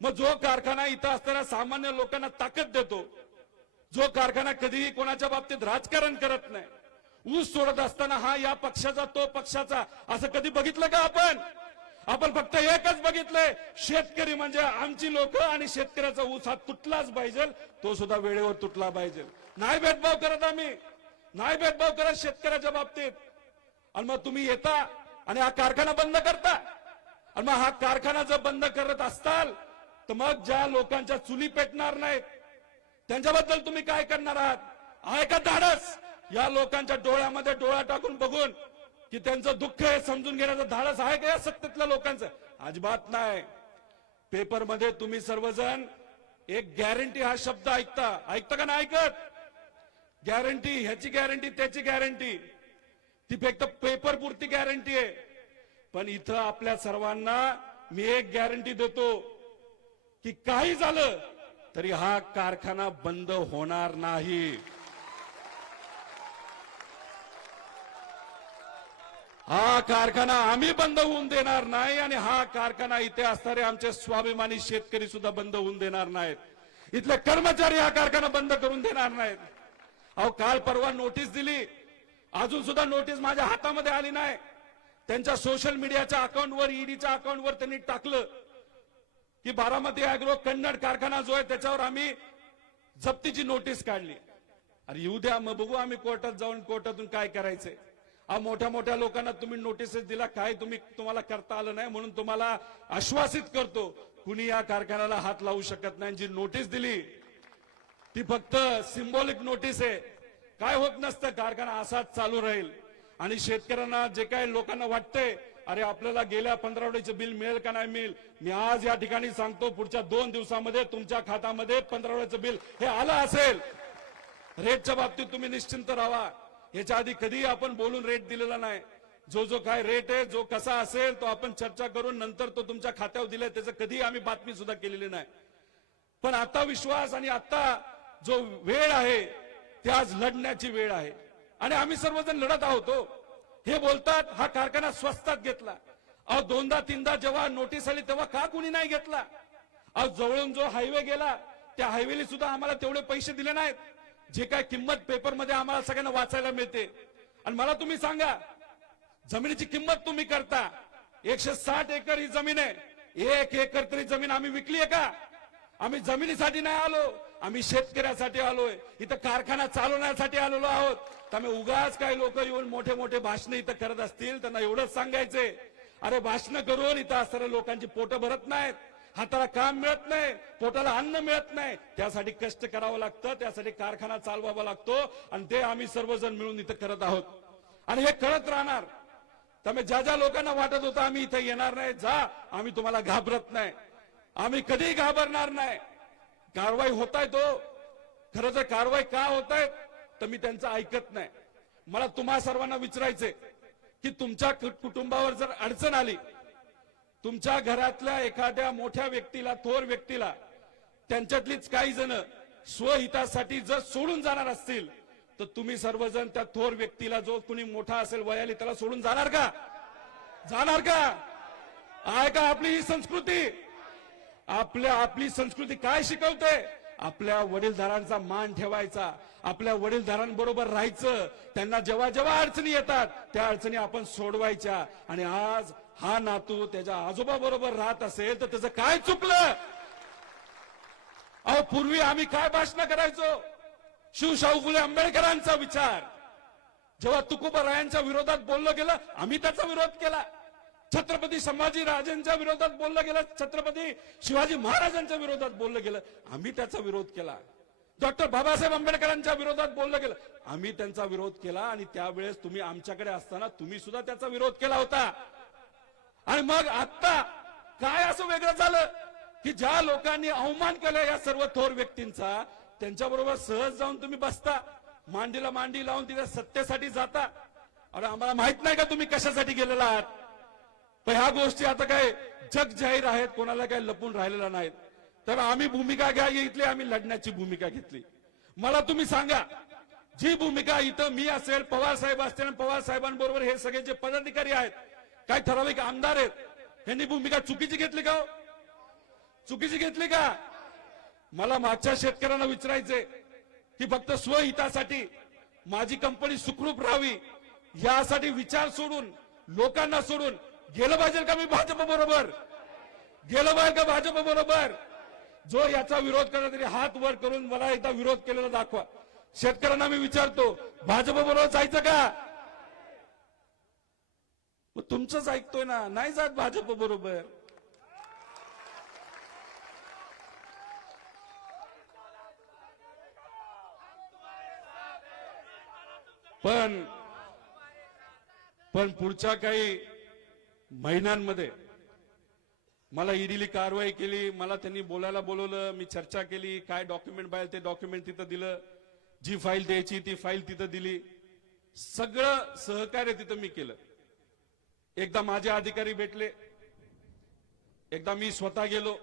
मग जो कारखाना इथं असणाऱ्या सामान्य लोकांना ताकद देतो, जो कारखाना कधीही कोणाच्या बाबतीत राजकारण करत नाही, ऊस सोडत असताना हा या पक्षाचा तो पक्षाचा असं कधी बघितलं का आपण? आपण फक्त एकच बघितलंय, शेतकरी म्हणजे आमची लोक, आणि शेतकऱ्याचा ऊस हा तुटलाच पाहिजे, तो सुद्धा वेळेवर तुटला पाहिजे. नाही भेदभाव करत आम्ही, नाही भेदभाव करत शेतकऱ्याच्या बाबतीत. आणि मग तुम्ही येता आणि हा कारखाना बंद करता. आणि मग हा कारखाना जर बंद करत असताल तर मग ज्या लोकांच्या चुली पेटणार नाहीत त्यांच्याबद्दल तुम्ही काय करणार आहात? आहे का धाडस या लोकांच्या डोळ्यामध्ये डोळा टाकून बघून की त्यांचं दुःख हे समजून घेण्याचं धाडस आहे का या सत्तेतल्या लोकांचं? अजिबात नाही. पेपरमध्ये तुम्ही सर्वजण एक गॅरंटी हा शब्द ऐकता का नाही ऐकत? गॅरंटी, ह्याची गॅरंटी, त्याची गॅरंटी, ती फक्त पेपर पुरती गॅरंटी आहे. पण इथं आपल्या सर्वांना मी एक गॅरंटी देतो की काही झालं तरी हा कारखाना बंद होणार नाही. हा कारखाना आम्ही बंद होऊन देणार नाही, आणि हा कारखाना इथे असणारे आमचे स्वाभिमानी शेतकरी सुद्धा बंद होऊन देणार नाहीत. इथले कर्मचारी हा कारखाना बंद करून देणार नाहीत. अहो काल परवा नोटीस दिली, अजून सुद्धा नोटीस माझ्या हातामध्ये आली नाही. त्यांच्या सोशल मीडियाच्या अकाउंटवर, ईडीच्या अकाउंटवर त्यांनी टाकलं की बारामती अॅग्रो कन्नड कारखाना जो आहे त्याच्यावर आम्ही जप्तीची नोटीस काढली. अरे येऊ द्या, मग बघू आम्ही कोर्टात जाऊन कोर्टातून काय करायचंय. मोठ्या मोठ्या लोकांना तुम्ही नोटीसेस दिला, काय तुम्हाला करता आलं नाही म्हणून तुम्हाला आश्वासित करतो, कुणी या कारखान्याला हात लावू शकत नाही. जी नोटीस दिली ती फक्त सिंबॉलिक नोटीस आहे. काय होत नसतं, कारखाना असाच चालू राहील. आणि शेतकऱ्यांना जे काय लोकांना वाटतंय अरे आपल्याला गेल्या 15 आठवड्याचं बिल मिळेल का नाही मिळेल, मी आज या ठिकाणी सांगतो पुढच्या 2 दिवसामध्ये तुमच्या खात्यामध्ये 15 आठवड्याचं बिल हे आलं असेल. रेटच्या बाबतीत तुम्ही निश्चिंत राहा. याच्या आधी कधीही आपण बोलून रेट दिलेला नाही. जो काय रेट आहे, जो कसा असेल तो आपण चर्चा करून नंतर तो तुमच्या खात्यावर दिलाय, त्याचं कधीही आम्ही बातमी सुद्धा केलेली नाही. पण आता विश्वास आणि आता जो वेळ आहे ती आज लढण्याची वेळ आहे, आणि आम्ही सर्वजण लढत आहोत. हे बोलतात हा कारखाना स्वस्तात घेतला. अहो 2दा-3दा जेव्हा नोटीस आली तेव्हा का कुणी नाही घेतला? अहो जवळून जो हायवे गेला त्या हायवेला सुद्धा आम्हाला तेवढे पैसे दिले नाहीत, जे काय किंमत पेपरमध्ये आम्हाला सगळ्यांना वाचायला मिळते. आणि मला तुम्ही सांगा, जमिनीची किंमत तुम्ही करता, 160 एकर ही जमीन आहे, 1 एकर तरी जमीन आम्ही विकली आहे का? आम्ही जमिनीसाठी नाही आलो, आम्ही शेतकऱ्यासाठी आलोय, इथं कारखाना चालवण्यासाठी आलेलो आहोत. त्यामुळे उगाच काही लोक येऊन मोठे मोठे भाषण इथं करत असतील, त्यांना एवढंच सांगायचंय, अरे भाषण करून इथं असणाऱ्या लोकांची पोटं भरत नाहीत, हाताला काम मिळत नाही, पोटाला अन्न मिळत नाही, त्यासाठी कष्ट करावं लागतं, त्यासाठी कारखाना चालवावा लागतो, आणि ते आम्ही सर्वजण मिळून इथं करत आहोत आणि हे करत राहणार. त्यामुळे ज्या ज्या लोकांना वाटत होतं आम्ही इथं येणार नाही, जा, आम्ही तुम्हाला घाबरत नाही, आम्ही कधीही घाबरणार नाही. कारवाई होताय तो, खरं तर कारवाई का होताय तर मी त्यांचं ऐकत नाही. मला तुम्हा सर्वांना विचारायचंय की तुमच्या कुटुंबावर जर अडचण आली, तुमच्या घरातल्या एखाद्या मोठ्या व्यक्तीला, थोर व्यक्तीला, त्यांच्यातलीच काही जण स्वहितासाठी जर सोडून जाणार असतील तर तुम्ही सर्वजण त्या थोर व्यक्तीला, जो कुणी मोठा असेल वयाने, त्याला सोडून जाणार का? जाणार का? आहे का आपली ही संस्कृती? आपली संस्कृती काय शिकवते? आपल्या वडीलधारांचा मान ठेवायचा, आपल्या वडीलधारांबरोबर राहायचं, त्यांना जेव्हा जेव्हा अडचणी येतात त्या अडचणी आपण सोडवायच्या. आणि आज हा नातू त्याच्या आजोबा बरोबर राहत असेल तर त्याचं काय चुकलं? अहो, पूर्वी आम्ही काय भाषण करायचो? शिवशाहू फुले आंबेडकरांचा विचार. जेव्हा तुकोबारायांच्या विरोधात बोललं गेलं, आम्ही त्याचा विरोध केला. छत्रपती संभाजी राजांच्या विरोधात बोललं गेलं, छत्रपती शिवाजी महाराजांच्या विरोधात बोललं गेलं, आम्ही त्याचा विरोध केला. डॉक्टर बाबासाहेब आंबेडकरांच्या विरोधात बोललं गेलं, आम्ही त्यांचा विरोध केला. आणि त्यावेळेस तुम्ही आमच्याकडे असताना तुम्ही सुद्धा त्याचा विरोध केला होता. आणि मग आता काय असं वेगळं झालं की ज्या लोकांनी अवमान केला या सर्व थोर व्यक्तींचा, त्यांच्याबरोबर सहज जाऊन तुम्ही बसता, मांडीला मांडी लावून तिथे सत्तेसाठी जाता? अरे आम्हाला माहित नाही का तुम्ही कशासाठी गेलेला आहात? पण ह्या गोष्टी आता काय जग जाहीर आहेत, कोणाला काय लपून राहिलेला नाहीत. तर आम्ही भूमिका घेतली, आम्ही लढण्याची भूमिका घेतली. मला तुम्ही सांगा, जी भूमिका इथं मी असेल, पवार साहेब असतील, पवार साहेबांबरोबर हे सगळे जे पदाधिकारी आहेत, काही ठराविक आमदार आहेत, यांनी भूमिका चुकीची घेतली का? चुकीची घेतली का? मला मागच्या शेतकऱ्यांना विचारायचंय की फक्त स्वहितासाठी माझी कंपनी सुखरूप राहावी यासाठी विचार सोडून, लोकांना सोडून गेलं पाहिजे का मी भाजप बरोबर? गेलं पाहिजे का भाजप बरोबर? जो याचा विरोध करला तरी हात वर करून मला एकदा विरोध केलेला दाखवा. शेतकऱ्यांना मी विचारतो, भाजप बरोबर जायचं का? मग तुमचंच ऐकतोय ना, नाही जात भाजप बरोबर. पण पुढच्या काही महिन्यांमध्ये मला ईडीली कारवाई केली, मला त्यांनी बोलायला बोलवलं, मी चर्चा केली, काय डॉक्युमेंट पाहिजे ते डॉक्युमेंट तिथं दिलं, जी फाईल द्यायची ती फाईल तिथं दिली, सगळं सहकार्य तिथं मी केलं. एकदा माझे अधिकारी भेटले, एकदा मी स्वतः गेलो,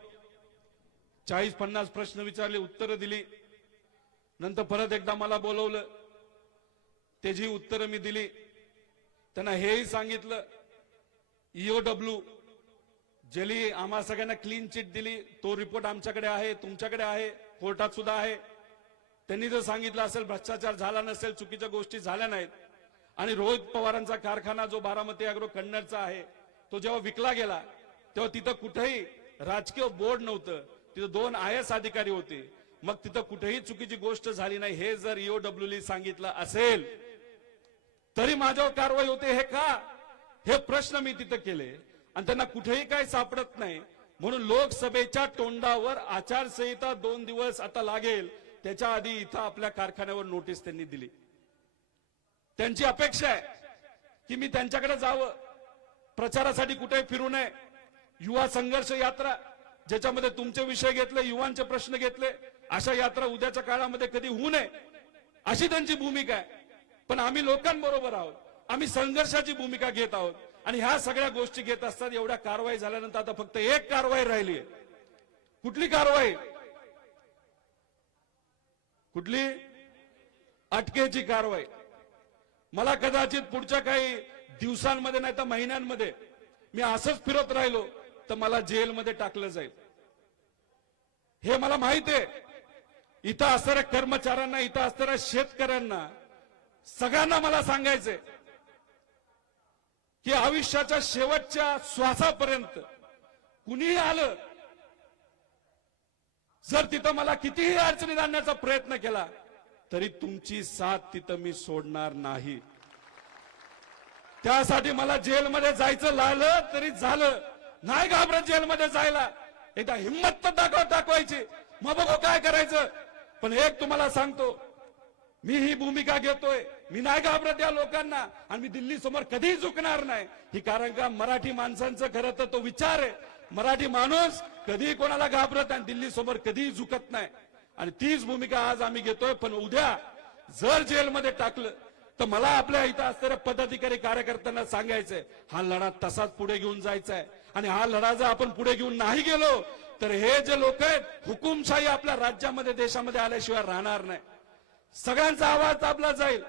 40-50 प्रश्न विचारले, उत्तरं दिली. नंतर परत एकदा मला बोलवलं, त्याची उत्तरं मी दिली. त्यांना हेही सांगितलं, ईओडब्ल्यू ज्याली आम्हा सगळ्यांना क्लीन चिट दिली, तो रिपोर्ट आमच्याकडे आहे, तुमच्याकडे आहे, कोर्टात सुद्धा आहे. त्यांनी जर सांगितलं असेल भ्रष्टाचार झाला नसेल, चुकीच्या गोष्टी झाल्या नाहीत, आणि रोहित पवारांचा कारखाना जो बारामती अॅग्रो कन्नडचा आहे, तो जेव्हा विकला गेला तेव्हा तिथं कुठेही राजकीय बोर्ड नव्हतं, तिथं 2 IAS अधिकारी होते. मग तिथं कुठेही चुकीची गोष्ट झाली नाही हे जर ईओडब्ल्यूने सांगितलं असेल तरी माझ्यावर कारवाई होते हे का? हे प्रश्न मी तिथं केले आणि त्यांना कुठेही काही सापडत नाही. म्हणून लोकसभेच्या तोंडावर आचारसंहिता 2 दिवस आता लागेल, त्याच्या आधी इथं आपल्या कारखान्यावर नोटीस त्यांनी दिली. त्यांची अपेक्षा आहे की मी त्यांच्याकडे जावं, प्रचारासाठी कुठे फिरू नये. युवा संघर्ष यात्रा ज्याच्यामध्ये तुमचे विषय घेतले, युवांचे प्रश्न घेतले, अशा यात्रा उद्याच्या काळामध्ये कधी होऊ नये अशी त्यांची भूमिका आहे. पण आम्ही लोकांबरोबर आहोत, आम्ही संघर्षाची भूमिका घेत आहोत. आणि ह्या सगळ्या गोष्टी घेत असतात. एवढ्या कारवाई झाल्यानंतर आता फक्त एक कारवाई राहिली आहे. कुठली कारवाई? कुठली? अटकेची कारवाई. मला कदाचित पुढच्या काही दिवसांमध्ये नाही तर महिन्यांमध्ये मी असंच फिरत राहिलो तर मला जेलमध्ये टाकलं जाईल, हे मला माहित आहे. इथं असणाऱ्या कर्मचाऱ्यांना, इथं असणाऱ्या शेतकऱ्यांना, सगळ्यांना मला सांगायचंय की आयुष्याच्या शेवटच्या श्वासापर्यंत कुणीही आलं, जर तिथं मला कितीही अडचणीत आणण्याचा प्रयत्न केला तरी तुमची साथ तिथं मी सोडणार नाही. त्यासाठी मला जेलमध्ये जायचं लागलं तरी झालं, नाही घाबरत जेलमध्ये जायला. एकदा हिंमत तर दाखवायची, मग बघू काय करायचं. पण एक तुम्हाला सांगतो, मी ही भूमिका घेतोय, मी नाही घाबरत या लोकांना आणि मी दिल्ली समोर कधीही झुकणार नाही. ही कारण का मराठी माणसांचं खरं तर तो विचार आहे, मराठी माणूस कधीही कोणाला घाबरत आणि दिल्ली समोर कधीही झुकत नाही. आणि तीच भूमिका आज आम्ही घेतोय. पण उद्या जर जेलमध्ये टाकलं तर मला आपल्या इथं असणाऱ्या पदाधिकारी कार्यकर्त्यांना सांगायचंय, हा लढा तसाच पुढे घेऊन जायचा आहे. आणि हा लढा जर आपण पुढे घेऊन नाही गेलो तर हे जे लोक आहेत हुकुमशाही आपल्या राज्यामध्ये देशामध्ये आल्याशिवाय राहणार नाही. सगळ्यांचा आवाज दाबला जाईल,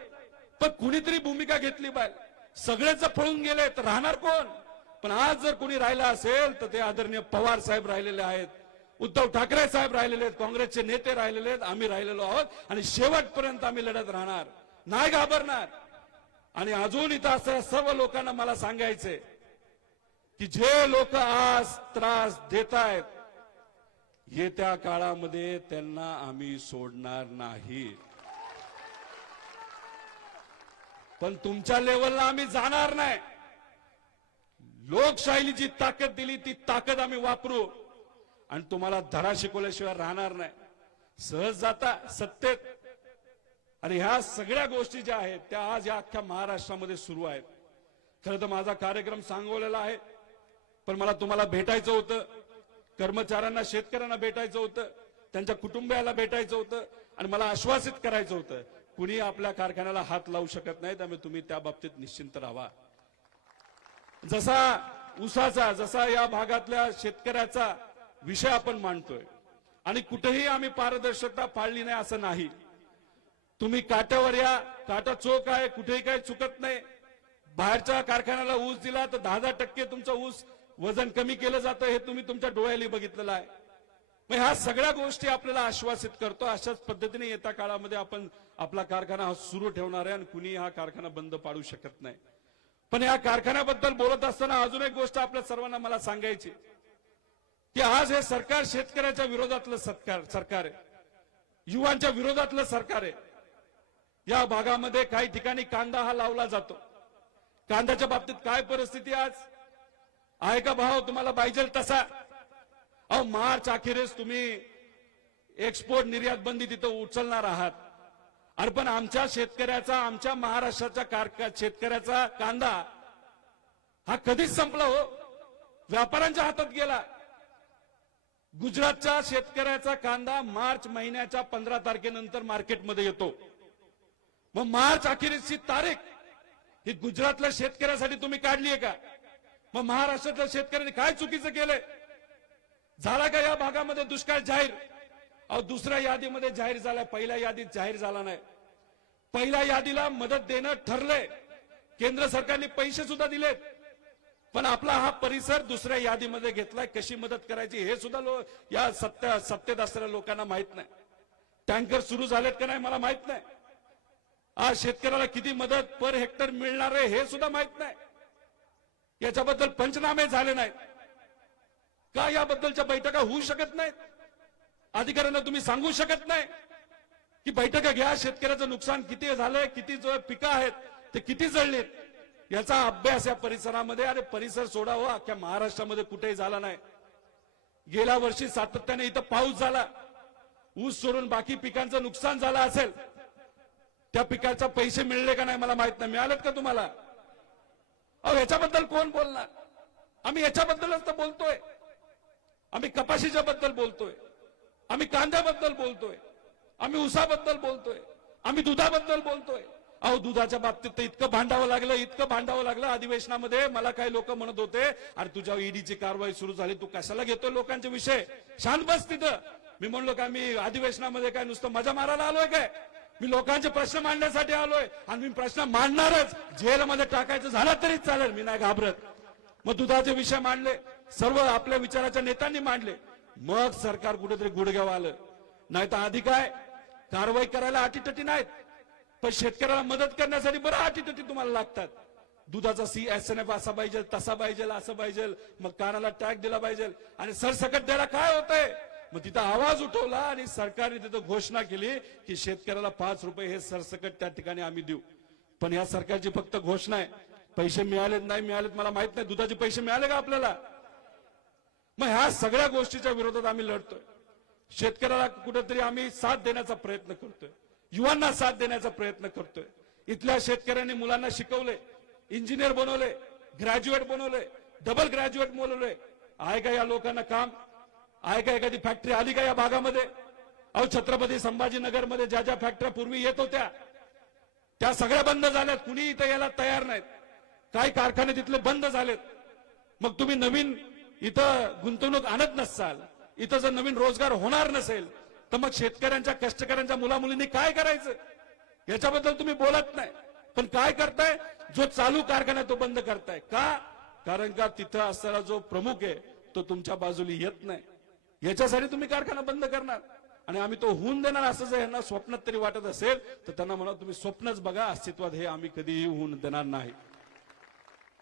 पण कुणीतरी भूमिका घेतली पाहिजे. सगळेच जर पळून गेले तर राहणार कोण? पण आज जर कोणी राहिला असेल तर ते आदरणीय पवार साहेब राहिलेले आहेत, उद्धव ठाकरे साहेब राहिलेले आहेत, काँग्रेसचे नेते राहिलेले आहेत, आम्ही राहिलेलो आहोत आणि शेवटपर्यंत आम्ही लढत राहणार, नाही घाबरणार. आणि अजून इथं असणाऱ्या सर्व लोकांना मला सांगायचंय की जे लोक आज त्रास देत आहेत येत्या काळामध्ये त्यांना आम्ही सोडणार नाही. पण तुमच्या लेवलला आम्ही जाणार नाही. लोकशाहीला जी ताकद दिली ती ताकद आम्ही वापरू आणि तुम्हाला धडा शिकवल्याशिवाय राहणार नाही. सहज जाता सत्तेत आणि ह्या सगळ्या गोष्टी ज्या आहेत त्या आज या अख्ख्या महाराष्ट्रामध्ये सुरू आहेत. खरं तर माझा कार्यक्रम सांगवलेला आहे, पण मला तुम्हाला भेटायचं होतं, कर्मचाऱ्यांना शेतकऱ्यांना भेटायचं होतं, त्यांच्या कुटुंबियाला भेटायचं होतं आणि मला आश्वासित करायचं होतं कुणी आपल्या कारखान्याला हात लावू शकत नाही. त्यामुळे तुम्ही त्या बाबतीत निश्चिंत राहा. जसा ऊसाचा, जसा या भागातल्या शेतकऱ्याचा विषय आपण मांडतोय आणि कुठेही आम्ही पारदर्शकता पाळली नाही असं नाही. तुम्ही काट्यावर या, काटा चोख आहे, कुठेही काही चुकत नाही. बाहेरच्या कारखान्याला ऊस दिला तर 10% तुमचा ऊस वजन कमी केलं जातं, हे तुम्ही तुमच्या डोळ्याला बघितलेलं आहे. मग ह्या सगळ्या गोष्टी आपल्याला आश्वासित करतो. अशाच पद्धतीने येत्या काळामध्ये आपण आपला कारखाना हा सुरू ठेवणार आहे आणि कुणी हा कारखाना बंद पाडू शकत नाही. पण या कारखान्याबद्दल बोलत असताना अजून एक गोष्ट आपल्या सर्वांना मला सांगायची की आज हे सरकार शेतकऱ्याच्या विरोधातलं सरकार आहे, युवांच्या विरोधातलं सरकार आहे. या भागामध्ये काही ठिकाणी कांदा हा लावला जातो. कांद्याच्या बाबतीत काय परिस्थिती आज आहे का भाव तुम्हाला पाहिजे तसा? अहो मार्च अखेरीस तुम्ही एक्सपोर्ट निर्यात बंदी तिथं उचलणार आहात. अरे पण आमच्या शेतकऱ्याचा, आमच्या महाराष्ट्राच्या शेतकऱ्याचा कांदा हा कधीच संपला हो, व्यापाऱ्यांच्या हातात गेला. गुजरातच्या शेतकऱ्याचा कांदा मार्च महिन्याच्या 15 तारखेनंतर मार्केटमध्ये येतो. मग मार्च अखेरीची तारीख ही गुजरातल्या शेतकऱ्यासाठी तुम्ही काढली आहे का? मग महाराष्ट्रातल्या शेतकऱ्यांनी काय चुकीचं केलंय? झाला का या भागामध्ये दुष्काळ जाहीर? अहो दुसऱ्या यादीमध्ये जाहीर झालाय, पहिल्या यादीत जाहीर झाला नाही. पहिल्या यादीला मदत देणं ठरलंय, केंद्र सरकारने पैसे सुद्धा दिलेत, पण आपला हा परिसर दुसऱ्या यादीमध्ये घेतलाय. कशी मदत करायची हे सुद्धा या सत्तेत असलेल्या लोकांना माहित नाही. टँकर सुरू झालेत का नाही मला माहित नाही. आज शेतकऱ्याला किती मदत पर हेक्टर मिळणार आहे हे सुद्धा माहित नाही. याच्याबद्दल पंचनामे झाले नाहीत का? याबद्दलच्या बैठका होऊ शकत नाहीत? अधिकाऱ्यांना तुम्ही सांगू शकत नाही की बैठका घ्या, शेतकऱ्याचं नुकसान किती झालंय, किती पिकं आहेत ते किती जळलीत, याचा अभ्यास या परिसरामध्ये, अरे परिसर सोडावं, अख्ख्या महाराष्ट्रामध्ये कुठेही झाला नाही. गेल्या वर्षी सातत्याने इथं पाऊस झाला, ऊस सोडून बाकी पिकांचं नुकसान झालं असेल, त्या पिकाचा पैसे मिळले का नाही मला माहित नाही. मिळालेत का तुम्हाला? अहो याच्याबद्दल कोण बोलणार? आम्ही याच्याबद्दलच तर बोलतोय. आम्ही कपाशीच्या बद्दल बोलतोय, आम्ही कांद्याबद्दल बोलतोय, आम्ही ऊसाबद्दल बोलतोय, आम्ही दुधाबद्दल बोलतोय. अहो दुधाच्या बाबतीत तर इतकं भांडावं लागलं अधिवेशनामध्ये. मला काही लोक म्हणत होते अरे तुझ्या ईडीची कारवाई सुरू झाली, तू कशाला घेतोय लोकांचे विषय, शांत बस तिथं. मी म्हणलो का मी अधिवेशनामध्ये काय नुसतं मजा मारायला आलोय काय? मी लोकांचे प्रश्न मांडण्यासाठी आलोय आणि मी प्रश्न मांडणारच. जेलमध्ये टाकायचं झालं तरी चालेल, मी नाही घाबरत. मग दुधाचे विषय मांडले, सर्व आपल्या विचाराच्या नेत्यांनी मांडले. मग सरकार कुठेतरी गुडघ्यावर आलं. नाही तर आधी काय कारवाई करायला अटीतटी नाहीत, पण शेतकऱ्याला मदत करण्यासाठी बरं अटीतटी तुम्हाला लागतात. दुधाचा CSNF असा पाहिजे, तसा पाहिजे, असं पाहिजे, मग कानाला टॅग दिला पाहिजे आणि सरसकट द्यायला काय होतंय? मग तिथं आवाज उठवला आणि सरकारने तिथं घोषणा केली की शेतकऱ्याला 5 रुपये हे सरसकट त्या ठिकाणी आम्ही देऊ. पण या सरकारची फक्त घोषणा आहे, पैसे मिळालेत नाही मिळालेत मला माहित नाही. दुधाचे पैसे मिळाले का आपल्याला? मग ह्या सगळ्या गोष्टीच्या विरोधात आम्ही लढतोय. शेतकऱ्याला कुठेतरी आम्ही साथ देण्याचा प्रयत्न करतोय, युवांना साथ देण्याचा प्रयत्न करतोय. इथल्या शेतकऱ्यांनी मुलांना शिकवले, इंजिनियर बनवले, ग्रॅज्युएट बनवले, डबल ग्रॅज्युएट बनवले. आहे का या लोकांना काम? आहे का एखादी फॅक्टरी आली का या भागामध्ये? अहो छत्रपती संभाजीनगरमध्ये ज्या ज्या फॅक्टऱ्या पूर्वी येत होत्या त्या सगळ्या बंद झाल्यात. कुणी इथं यायला तयार नाहीत. काही कारखाने तिथले बंद झालेत. मग तुम्ही नवीन इथं गुंतवणूक आणत नसाल, इथं जर नवीन रोजगार होणार नसेल, तर मग शेतकऱ्यांच्या कष्टकऱ्यांच्या मुलामुलींनी काय करायचं याच्याबद्दल तुम्ही बोलत नाही. पण काय करताय, जो चालू कारखाना तो बंद करताय का? कारण का तिथं असणारा जो प्रमुख आहे तो तुमच्या बाजूला येत नाही. याच्यासाठी तुम्ही कारखाना बंद करणार आणि आम्ही तो होऊन देणार असं जर यांना स्वप्नात तरी वाटत असेल तर त्यांना म्हणा तुम्ही स्वप्नच बघा, अस्तित्वात हे आम्ही कधीही होऊन देणार नाही.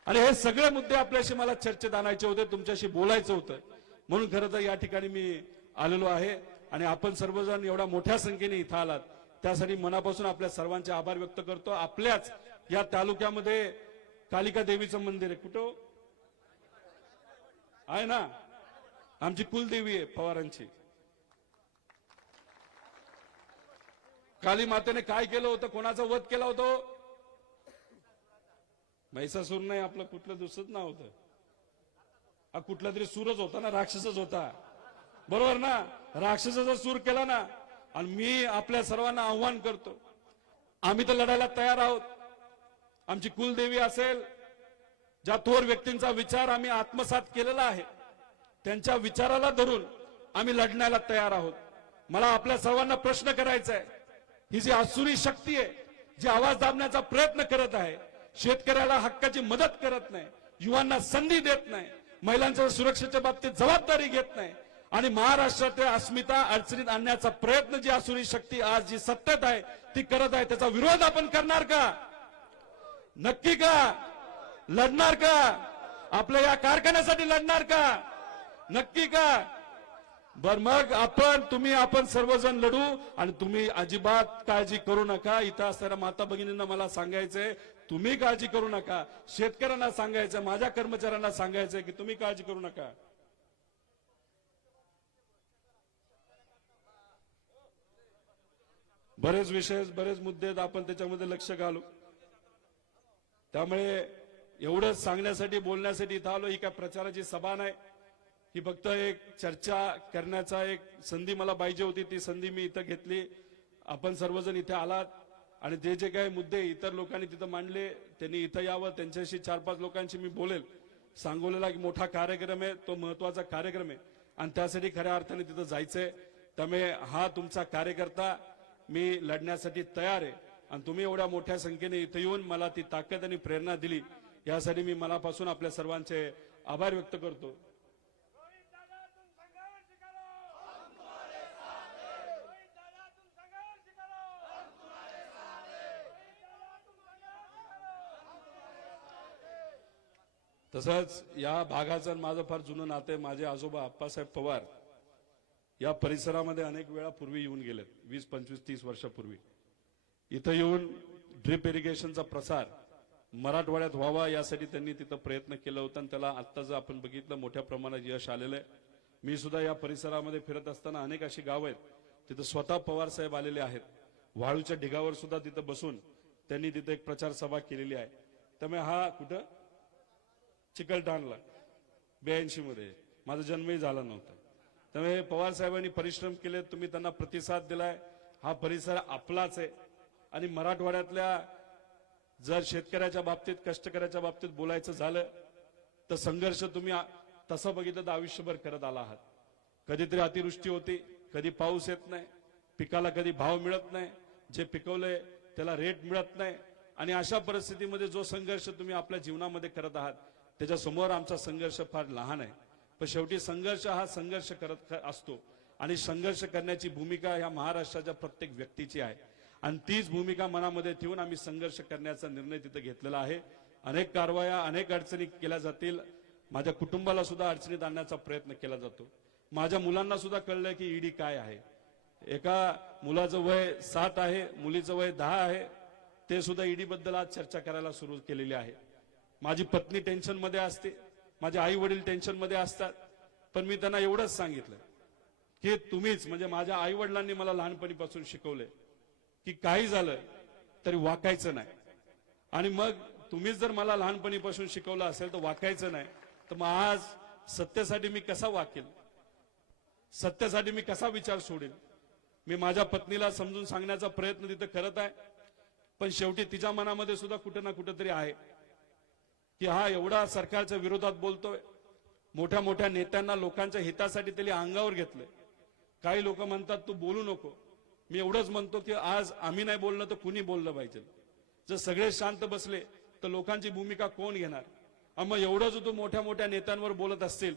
आणि हे सगळे मुद्दे आपल्याशी मला चर्चेत आणायचे होते, तुमच्याशी बोलायचं होतं, म्हणून खरं तर या ठिकाणी मी आलेलो आहे. आणि आपण सर्वजण एवढ्या मोठ्या संख्येने इथं आलात त्यासाठी मनापासून आपल्या सर्वांचे आभार व्यक्त करतो. आपल्याच या तालुक्यामध्ये कालिका देवीचं मंदिर आहे, कुठं आहे ना, आमची कुलदेवी आहे पवारांची. काली मातेने काय केलं होतं, कोणाचा वध केला होतो? महिषासूर नाही, आपलं कुठलं दुसरंच नाव होतं, कुठला तरी सूरच होता ना, राक्षसच होता, बरोबर ना? राक्षसाचा सूर केला ना. आणि मी आपल्या सर्वांना आव्हान करतो, आम्ही तर लढायला तयार आहोत. आमची कुलदेवी असेल, ज्या थोर व्यक्तींचा विचार आम्ही आत्मसात केलेला आहे, त्यांच्या विचाराला धरून आम्ही लढण्याला तयार आहोत. मला आपल्या सर्वांना प्रश्न करायचा आहे, ही जी आसुरी शक्ती आहे, जी आवाज दाबण्याचा प्रयत्न करत आहे, शेतकऱ्याला हक्काची मदत करत नाही, युवांना संधी देत नाही, महिलांच्या सुरक्षेच्या बाबतीत जबाबदारी घेत नाही आणि महाराष्ट्रातील अस्मिता अडचणीत आणण्याचा प्रयत्न जी आसुरी शक्ती आज जी सत्तेत आहे ती करत आहे, त्याचा विरोध आपण करणार का? नक्की का? लढणार का? आपल्या या कारखान्यासाठी लढणार का? नक्की का? बर मग आपण सर्वजण लढू. आणि तुम्ही अजिबात काळजी करू नका. इथं असणाऱ्या माता भगिनींना मला सांगायचंय, तुम्ही काळजी करू नका. शेतकऱ्यांना सांगायचं, माझ्या कर्मचाऱ्यांना सांगायचंय की तुम्ही काळजी करू नका. बरेच विषय, बरेच मुद्दे आहेत, आपण त्याच्यामध्ये लक्ष घालू. त्यामुळे एवढंच सांगण्यासाठी, बोलण्यासाठी इथं आलो. ही काय प्रचाराची सभा नाही, ही फक्त एक चर्चा करण्याचा एक संधी मला पाहिजे होती, ती संधी मी इथं घेतली. आपण सर्वजण इथे आलात आणि जे जे काही मुद्दे इतर लोकांनी तिथं मांडले त्यांनी इथं यावं, त्यांच्याशी 4-5 लोकांशी मी बोलेल. सांगोलेला एक मोठा कार्यक्रम आहे, तो महत्वाचा कार्यक्रम आहे आणि त्यासाठी खऱ्या अर्थाने तिथं जायचंय. त्यामुळे हा तुमचा कार्यकर्ता मी लढण्यासाठी तयार आहे आणि तुम्ही एवढ्या मोठ्या संख्येने इथं येऊन मला ती ताकद आणि प्रेरणा दिली, यासाठी मी मनापासून आपल्या सर्वांचे आभार व्यक्त करतो. तसंच या भागाचं माझं फार जुनं नाते, माझे आजोबा आप्पासाहेब पवार या परिसरामध्ये अनेक वेळा पूर्वी येऊन गेलेत, 20, 25, 30 वर्षापूर्वी. इथं येऊन ड्रिप इरिगेशनचा प्रसार मराठवाड्यात व्हावा यासाठी त्यांनी तिथं प्रयत्न केला होता आणि त्याला आत्ता जर आपण बघितलं मोठ्या प्रमाणात यश आलेलं आहे. मी सुद्धा या परिसरामध्ये फिरत असताना अनेक अशी गाव आहेत तिथं स्वतः पवार साहेब आलेले आहेत. वाळूच्या ढिगावर सुद्धा तिथं बसून त्यांनी तिथं एक प्रचार सभा केलेली आहे. त्यामुळे हा कुठं चिकलठाणला 82 मध्ये माझा जन्मही झाला नव्हता. त्यामुळे पवार साहेबांनी परिश्रम केले, तुम्ही त्यांना प्रतिसाद दिलाय. हा परिसर आपलाच आहे आणि मराठवाड्यातल्या जर शेतकऱ्याच्या बाबतीत, कष्टकऱ्याच्या बाबतीत बोलायचं झालं तर संघर्ष तुम्ही तसं बघितलं तर आयुष्यभर करत आला आहात. कधीतरी अतिवृष्टी होती, कधी पाऊस येत नाही, पिकाला कधी भाव मिळत नाही, जे पिकवलंय त्याला रेट मिळत नाही आणि अशा परिस्थितीमध्ये जो संघर्ष तुम्ही आपल्या जीवनामध्ये करत आहात त्याच्यासमोर आमचा संघर्ष फार लहान आहे. पण शेवटी संघर्ष हा संघर्ष करत असतो आणि संघर्ष करण्याची भूमिका ह्या महाराष्ट्राच्या प्रत्येक व्यक्तीची आहे आणि तीच भूमिका मनामध्ये ठेवून आम्ही संघर्ष करण्याचा निर्णय तिथे घेतलेला आहे. अनेक कारवाया, अनेक अडचणी केल्या जातील. माझ्या कुटुंबाला सुद्धा अडचणीत आणण्याचा प्रयत्न केला जातो. माझ्या मुलांना सुद्धा कळलंय की ईडी काय आहे. एका मुलाचं वय 7 आहे, मुलीचं वय 10 आहे, ते सुद्धा ईडी बद्दल आज चर्चा करायला सुरू केलेली आहे. माझी पत्नी टेन्शन मध्ये असते, माझे आई वडील टेन्शन मध्ये असतात, पण मी त्यांना एवढंच सांगितलं की तुम्हीच म्हणजे माझ्या आई वडिलांनी मला लहानपणीपासून शिकवले की काही झालं तरी वाकायचं नाही आणि मग तुम्हीच जर मला लहानपणीपासून शिकवलं असेल तर वाकायचं नाही, तर मग आज सत्तेसाठी मी कसा वाकेल, सत्तेसाठी मी कसा विचार सोडेल. मी माझ्या पत्नीला समजून सांगण्याचा प्रयत्न तिथे करत आहे, पण शेवटी तिच्या मनामध्ये सुद्धा कुठे ना कुठेतरी आहे की हा एवढा सरकारच्या विरोधात बोलतोय, मोठ्या मोठ्या नेत्यांना लोकांच्या हितासाठी त्यांनी अंगावर घेतलंय. काही लोक म्हणतात तू बोलू नको. मी एवढंच म्हणतो की आज आम्ही नाही बोललं तर कुणी बोललं पाहिजे. जर सगळे शांत बसले तर लोकांची भूमिका कोण घेणार? मग एवढं जर तू मोठ्या मोठ्या नेत्यांवर बोलत असतील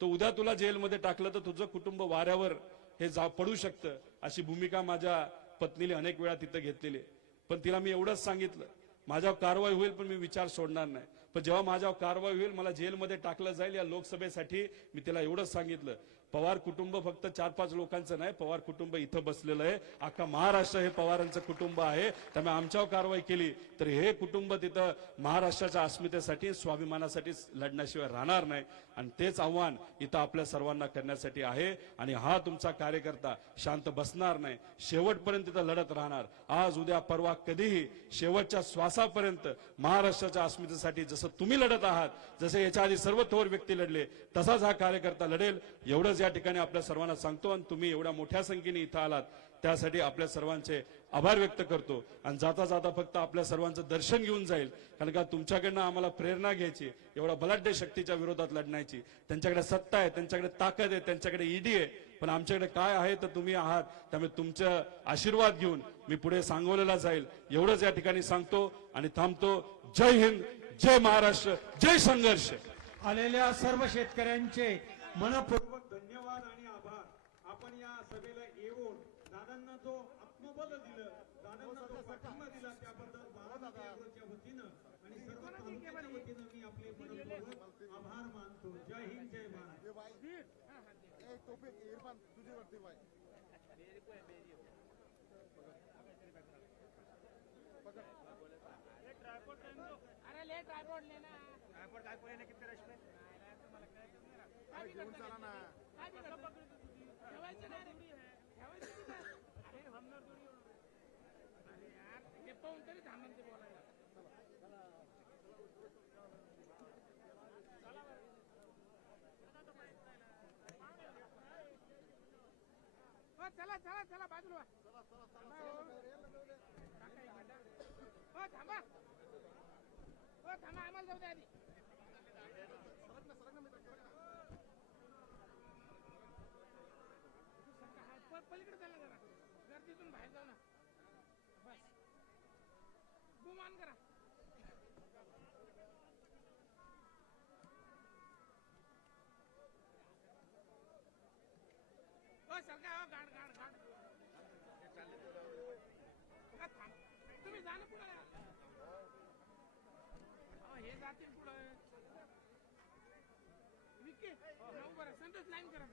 तर उद्या तुला जेलमध्ये टाकलं तर तुझं कुटुंब वाऱ्यावर हे पडू शकतं. अशी भूमिका माझ्या पत्नीने अनेक वेळा तिथं घेतलेली आहे. पण तिला मी एवढंच सांगितलं, माझ्यावर कारवाई होईल पण मी विचार सोडणार नाही. पण जेव्हा माझ्यावर कारवाई होईल, मला जेलमध्ये टाकलं जाईल या लोकसभेसाठी, मी तिला एवढंच सांगितलं, पवार कुटुंब फक्त 4-5 लोकांचं नाही, पवार कुटुंब इथं बसलेलं आहे. अख्खा महाराष्ट्र हे पवारांचं कुटुंब आहे. त्यामुळे आमच्यावर कारवाई केली तर हे कुटुंब तिथं महाराष्ट्राच्या अस्मितेसाठी, स्वाभिमानासाठी लढण्याशिवाय राहणार नाही. आणि तेच आव्हान इथं आपल्या सर्वांना करण्यासाठी आहे. आणि हा तुमचा कार्यकर्ता शांत बसणार नाही, शेवटपर्यंत तिथं लढत राहणार. आज उद्या परवा कधीही शेवटच्या श्वासापर्यंत महाराष्ट्राच्या अस्मितेसाठी जसं तुम्ही लढत आहात, जसे याच्या आधी सर्व थोर व्यक्ती लढले, तसाच हा कार्यकर्ता लढेल. एवढंच या ठिकाणी आपल्या सर्वांना सांगतो. आणि तुम्ही एवढ्या मोठ्या संख्येने इथं आलात त्यासाठी आपल्या सर्वांचे आभार व्यक्त करतो. आणि जाता जाता फक्त आपल्या सर्वांचं दर्शन घेऊन जाईल, कारण का तुमच्याकडनं आम्हाला प्रेरणा घ्यायची, एवढा बलाढ्य शक्तीच्या विरोधात लढण्याची. त्यांच्याकडे सत्ता आहे, त्यांच्याकडे ताकद आहे, त्यांच्याकडे ईडी आहे, पण आमच्याकडे काय आहे तर तुम्ही आहात. त्यामुळे तुमचा आशीर्वाद घेऊन मी पुढे सांगोलेला जाईल. एवढंच या ठिकाणी सांगतो आणि थांबतो. जय हिंद, जय महाराष्ट्र, जय संघर्ष. आलेल्या सर्व शेतकऱ्यांचे मनपूर्वक धन्यवाद आणि आभार. आपण या सभेला येऊन दादांना जो आत्मबल दिलं, दादांना जो पाठिंबा दिला, त्याबद्दल बारामती अॅग्रोच्या वतीनं आणि सर्व तालुक्याच्या वतीनं मी आपले मनपूर्वक आभार मानतो. जय हिंद, जय महाराष्ट्र. अरे ले ट्राइपॉड लेना. ट्राइपॉड काय कोणी किती रश्मे घेऊन चला ना. ठेवायचं नाही रे, ठेवायचं नाही. अरे हमनर थोडी. अरे यार हे पाहून तरी थांबून ते बोलायला. चला चला चला बाजूला. थांबा, थांबा, आम्हाला जाऊ द्या आधी. पलीकडे चालला जरा, गर्दीतून बाहेर जाऊ ना. बस गुमान करा. सरकार गाड गाड गाड तुम्ही जा ना पुढे. हे जातील पुढे. विके उभं संतोष लाईन करा.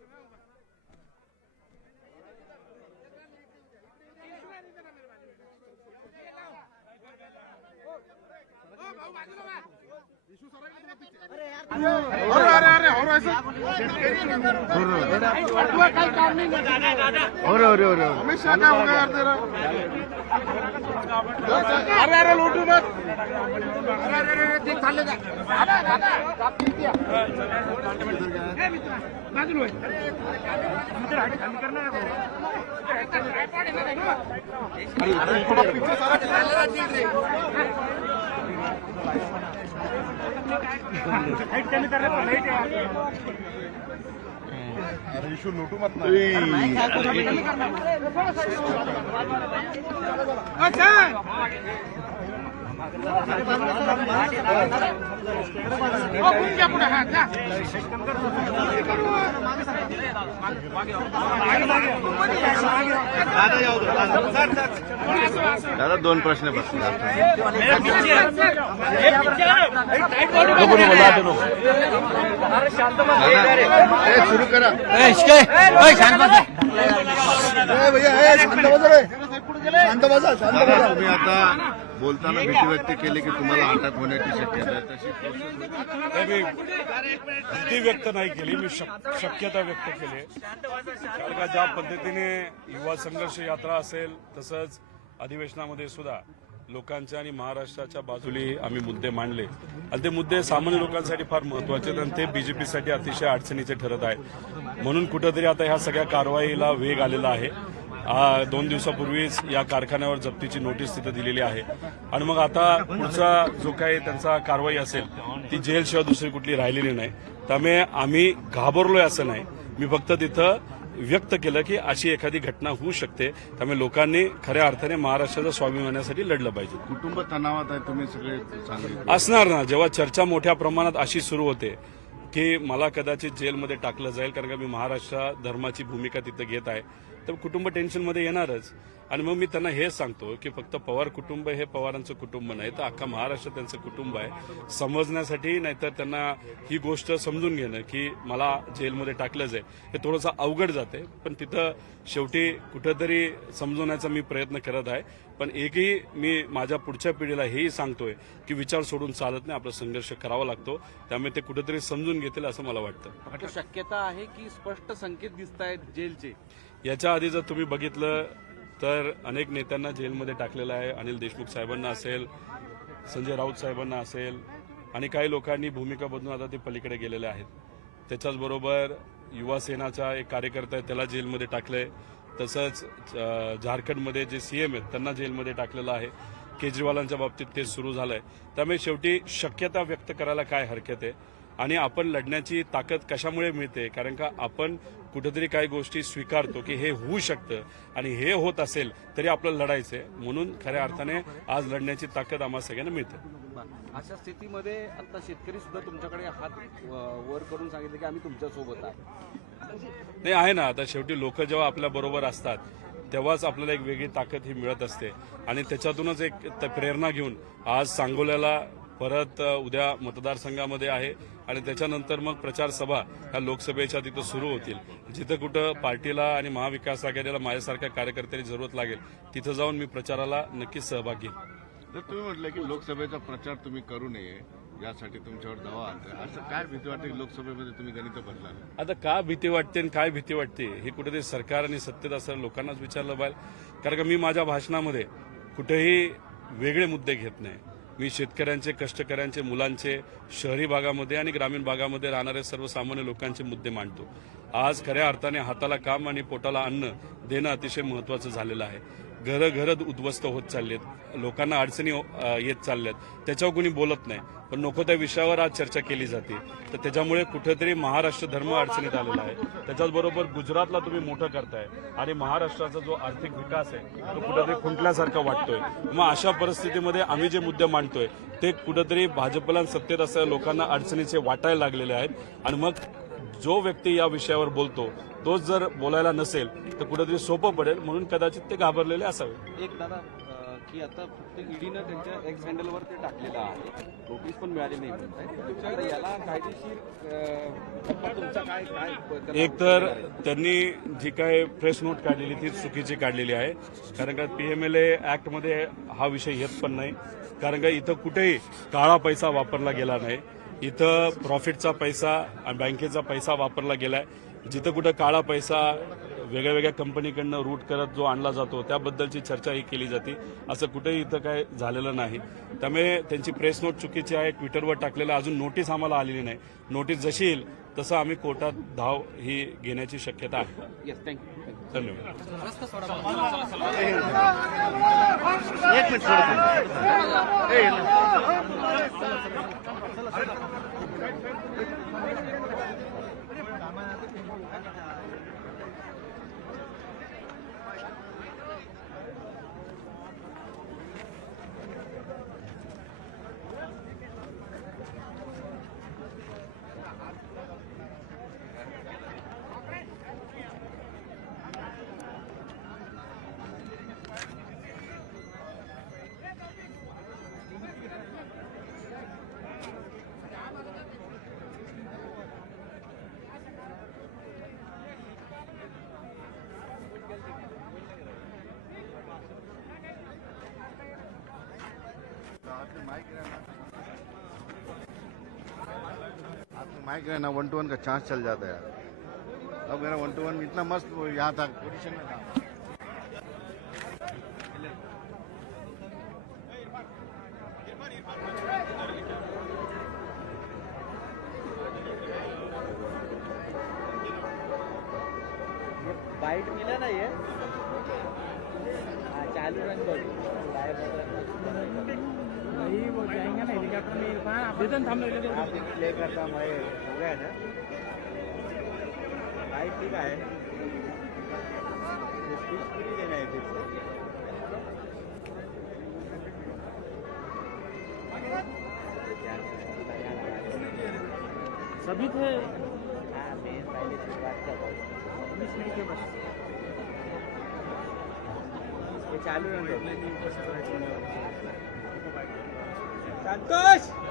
अमित शाह क्या होगा यार तेरा? अरे लूटू मत. थोड़ा पीछे सारा इशू लूटू मत ना. दादा 2 प्रश्न बसतात. सुरू करा. तुम्ही आता बोलताना भीती व्यक्त केली की तुम्हाला अटक होण्याची शक्यता आहे, तशी मी भीती व्यक्त नाही केली, मी शक्यता व्यक्त केली. कारण का ज्या पद्धतीने युवा संघर्ष यात्रा असेल तसंच अधिवेशनामध्ये सुद्धा लोकांच्या आणि महाराष्ट्राच्या बाजूने आम्ही मुद्दे मांडले आणि ते मुद्दे सामान्य लोकांसाठी फार महत्वाचे आहेत आणि ते बीजेपीसाठी अतिशय अडचणीचे ठरत आहेत. म्हणून कुठेतरी आता ह्या सगळ्या कारवाईला वेग आलेला आहे. 2 दिवसापूर्वीच या कारखान्यावर जप्तीची नोटीस तिथं दिलेली आहे आणि मग आता पुढचा जो काही त्यांचा कारवाई असेल ती जेलशिवाय दुसरी कुठली राहिलेली नाही. त्यामुळे आम्ही घाबरलोय असं नाही. मी फक्त तिथं व्यक्त केलं की अशी एखादी घटना होऊ शकते. त्यामुळे लोकांनी खऱ्या अर्थाने महाराष्ट्राच्या स्वाभिमानासाठी लढलं पाहिजे. कुटुंब तणावात आहे तुम्ही सगळे सांगितलं. असणार ना, जेव्हा चर्चा मोठ्या प्रमाणात अशी सुरू होते की मला कदाचित जेलमध्ये टाकलं जाईल कारण का मी महाराष्ट्र धर्माची भूमिका तिथं घेत आहे, तर कुटुंब टेन्शनमध्ये येणारच. आणि मग मी त्यांना हेच सांगतो की फक्त पवार कुटुंब हे पवारांचं कुटुंब नाही, तर अख्खा महाराष्ट्र त्यांचं कुटुंब आहे. समजण्यासाठी नाहीतर त्यांना ही गोष्ट समजून घेणं की मला जेलमध्ये टाकलं जाईल हे थोडंसं अवघड जाते. पण तिथं शेवटी कुठंतरी समजवण्याचा मी प्रयत्न करत आहे. पण एकही मी माझ्या पुढच्या पिढीला हेही सांगतोय की विचार सोडून चालत नाही, आपला संघर्ष करावा लागतो. त्यामुळे ते कुठेतरी समजून घेतील असं मला वाटतं. शक्यता आहे की स्पष्ट संकेत दिसत आहेत जेलचे. याच्या आधी जर तुम्ही बघितलं तर अनेक नेत्यांना जेलमध्ये टाकलेलं आहे. अनिल देशमुख साहेबांना असेल, संजय राऊत साहेबांना असेल, आणि काही लोकांनी भूमिका बदलून आता ते पलीकडे गेलेले आहेत. त्याच्याचबरोबर युवा सेनाचा एक कार्यकर्ता आहे त्याला जेलमध्ये टाकलंय. तसंच झारखंडमध्ये जे सीएम आहेत त्यांना जेलमध्ये टाकलेलं आहे. केजरीवालांच्या बाबतीत ते सुरू झालंय. त्यामुळे शेवटी शक्यता व्यक्त करायला काय हरकत आहे. आणि आपण लढण्याची ताकद कशामुळे मिळते, कारण का आपण कुठेतरी काही गोष्टी स्वीकारतो की हे होऊ शकतं आणि हे होत असेल तरी आपल्याला लढायचंय. म्हणून खऱ्या अर्थाने आज लढण्याची ताकद आम्हाला सगळ्यांना मिळते. अशा स्थितीमध्ये आता शेतकरी सुद्धा तुमच्याकडे हात वर करून सांगितले की आम्ही तुमच्या सोबत आहे. नाही आहे ना, आता शेवटी लोक जेव्हा आपल्या बरोबर असतात तेव्हाच आपल्याला एक वेगळी ताकद ही मिळत असते. आणि त्याच्यातूनच एक प्रेरणा घेऊन आज सांगोल्याला परत उद्या मतदारसंघामध्ये आहे आणि त्याच्यानंतर मग प्रचार सभा ह्या लोकसभेच्या तिथं सुरू होतील. जिथं कुठं पार्टीला आणि महाविकास आघाडीला माझ्यासारख्या कार्यकर्त्याची जरूरत लागेल तिथं जाऊन मी प्रचाराला नक्कीच सहभाग घेईन. जर तुम्ही म्हटलं की लोकसभेचा प्रचार तुम्ही करू नये यासाठी तुमच्यावर दावा आणताय, असं काय भीती वाटते की लोकसभेमध्ये तुम्ही गणित बदला? आता का भीती वाटते आणि काय भीती वाटते हे कुठेतरी सरकार आणि सत्तेत असणाऱ्या लोकांनाच विचारलं पाहिजे. कारण का मी माझ्या भाषणामध्ये कुठेही वेगळे मुद्दे घेत नाही. मी शेतकऱ्यांचे, कष्टकऱ्यांचे, मुलांचे, शहरी भागामध्ये आणि ग्रामीण भागामध्ये राहणारे सर्वसामान्य लोकांचे मुद्दे मांडतो. आज खऱ्या अर्थाने हाताला काम आणि पोटाला अन्न देणं अतिशय महत्वाचं झालेलं आहे. घरं उद्ध्वस्त होत चाललेत, लोकांना अडचणी येत चालल्यात, त्याच्यावर कोणी बोलत नाही. पण नको त्या विषयावर आज चर्चा केली जाते. तर त्याच्यामुळे कुठेतरी महाराष्ट्र धर्म अडचणीत आलेला आहे. त्याच्याचबरोबर गुजरातला तुम्ही मोठं करताय आणि महाराष्ट्राचा जो आर्थिक विकास आहे तो कुठेतरी खुंटल्यासारखा वाटतोय. मग अशा परिस्थितीमध्ये आम्ही जे मुद्दे मांडतोय ते कुठेतरी भाजपला सत्तेत असलेल्या लोकांना अडचणीचे वाटायला लागलेले आहेत. आणि मग जो व्यक्ती या विषयावर बोलतो तोच जर बोलायला नसेल तर कुठेतरी सोपं पडेल, म्हणून कदाचित ते घाबरलेले असावे. एक दादा की आता फक्त ईडीनं त्यांच्या एक्स हँडलवर ते टाकलेलं आहे, नोटीस पण मिळाली नाही म्हणताय. आता याला कायदेशीर तुमचा काय काय एक तर त्यांनी जी काय प्रेस नोट काढलेली ती चुकीची काढलेली आहे. कारण का PMLA ऍक्टमध्ये हा विषय येत पण नाही. कारण का इथं कुठेही काळा पैसा वापरला गेला नाही. इथं प्रॉफिटचा पैसा आणि बँकेचा पैसा वापरला गेलाय. जिथं कुठं काळा पैसा वेगळ्या वेगळ्या कंपनीकडनं रूट करत जो आणला जातो त्याबद्दलची चर्चा ही केली जाते. असं कुठेही इथं काय झालेलं नाही. त्यामुळे त्यांची प्रेस नोट चुकीची आहे. ट्विटरवर टाकलेलं अजून नोटीस आम्हाला आलेली नाही. नोटीस जशी येईल तसं आम्ही कोर्टात धाव ही घेण्याची शक्यता आहे. Yes, thank you. धन्यवाद. एक मिनिट माइक है ना 1-to-1 का चांस चल जाता है. अब मेरा 1-to-1 इतना मस्त यहाँ था पोजीशन में था. बाइट मिला ना ये चालू रन भाई वो जाएंगे ना हेलीकॉप्टर में इरफान आप इधर थांबलो प्ले करता मैं हो गया ना भाई ठीक है स्पीच पूरी देना है फिर सभी थे हाँ मैं पहले शुरुआत कर रहा हूँ मिस नहीं थे बस ये चालू रन दो संतोष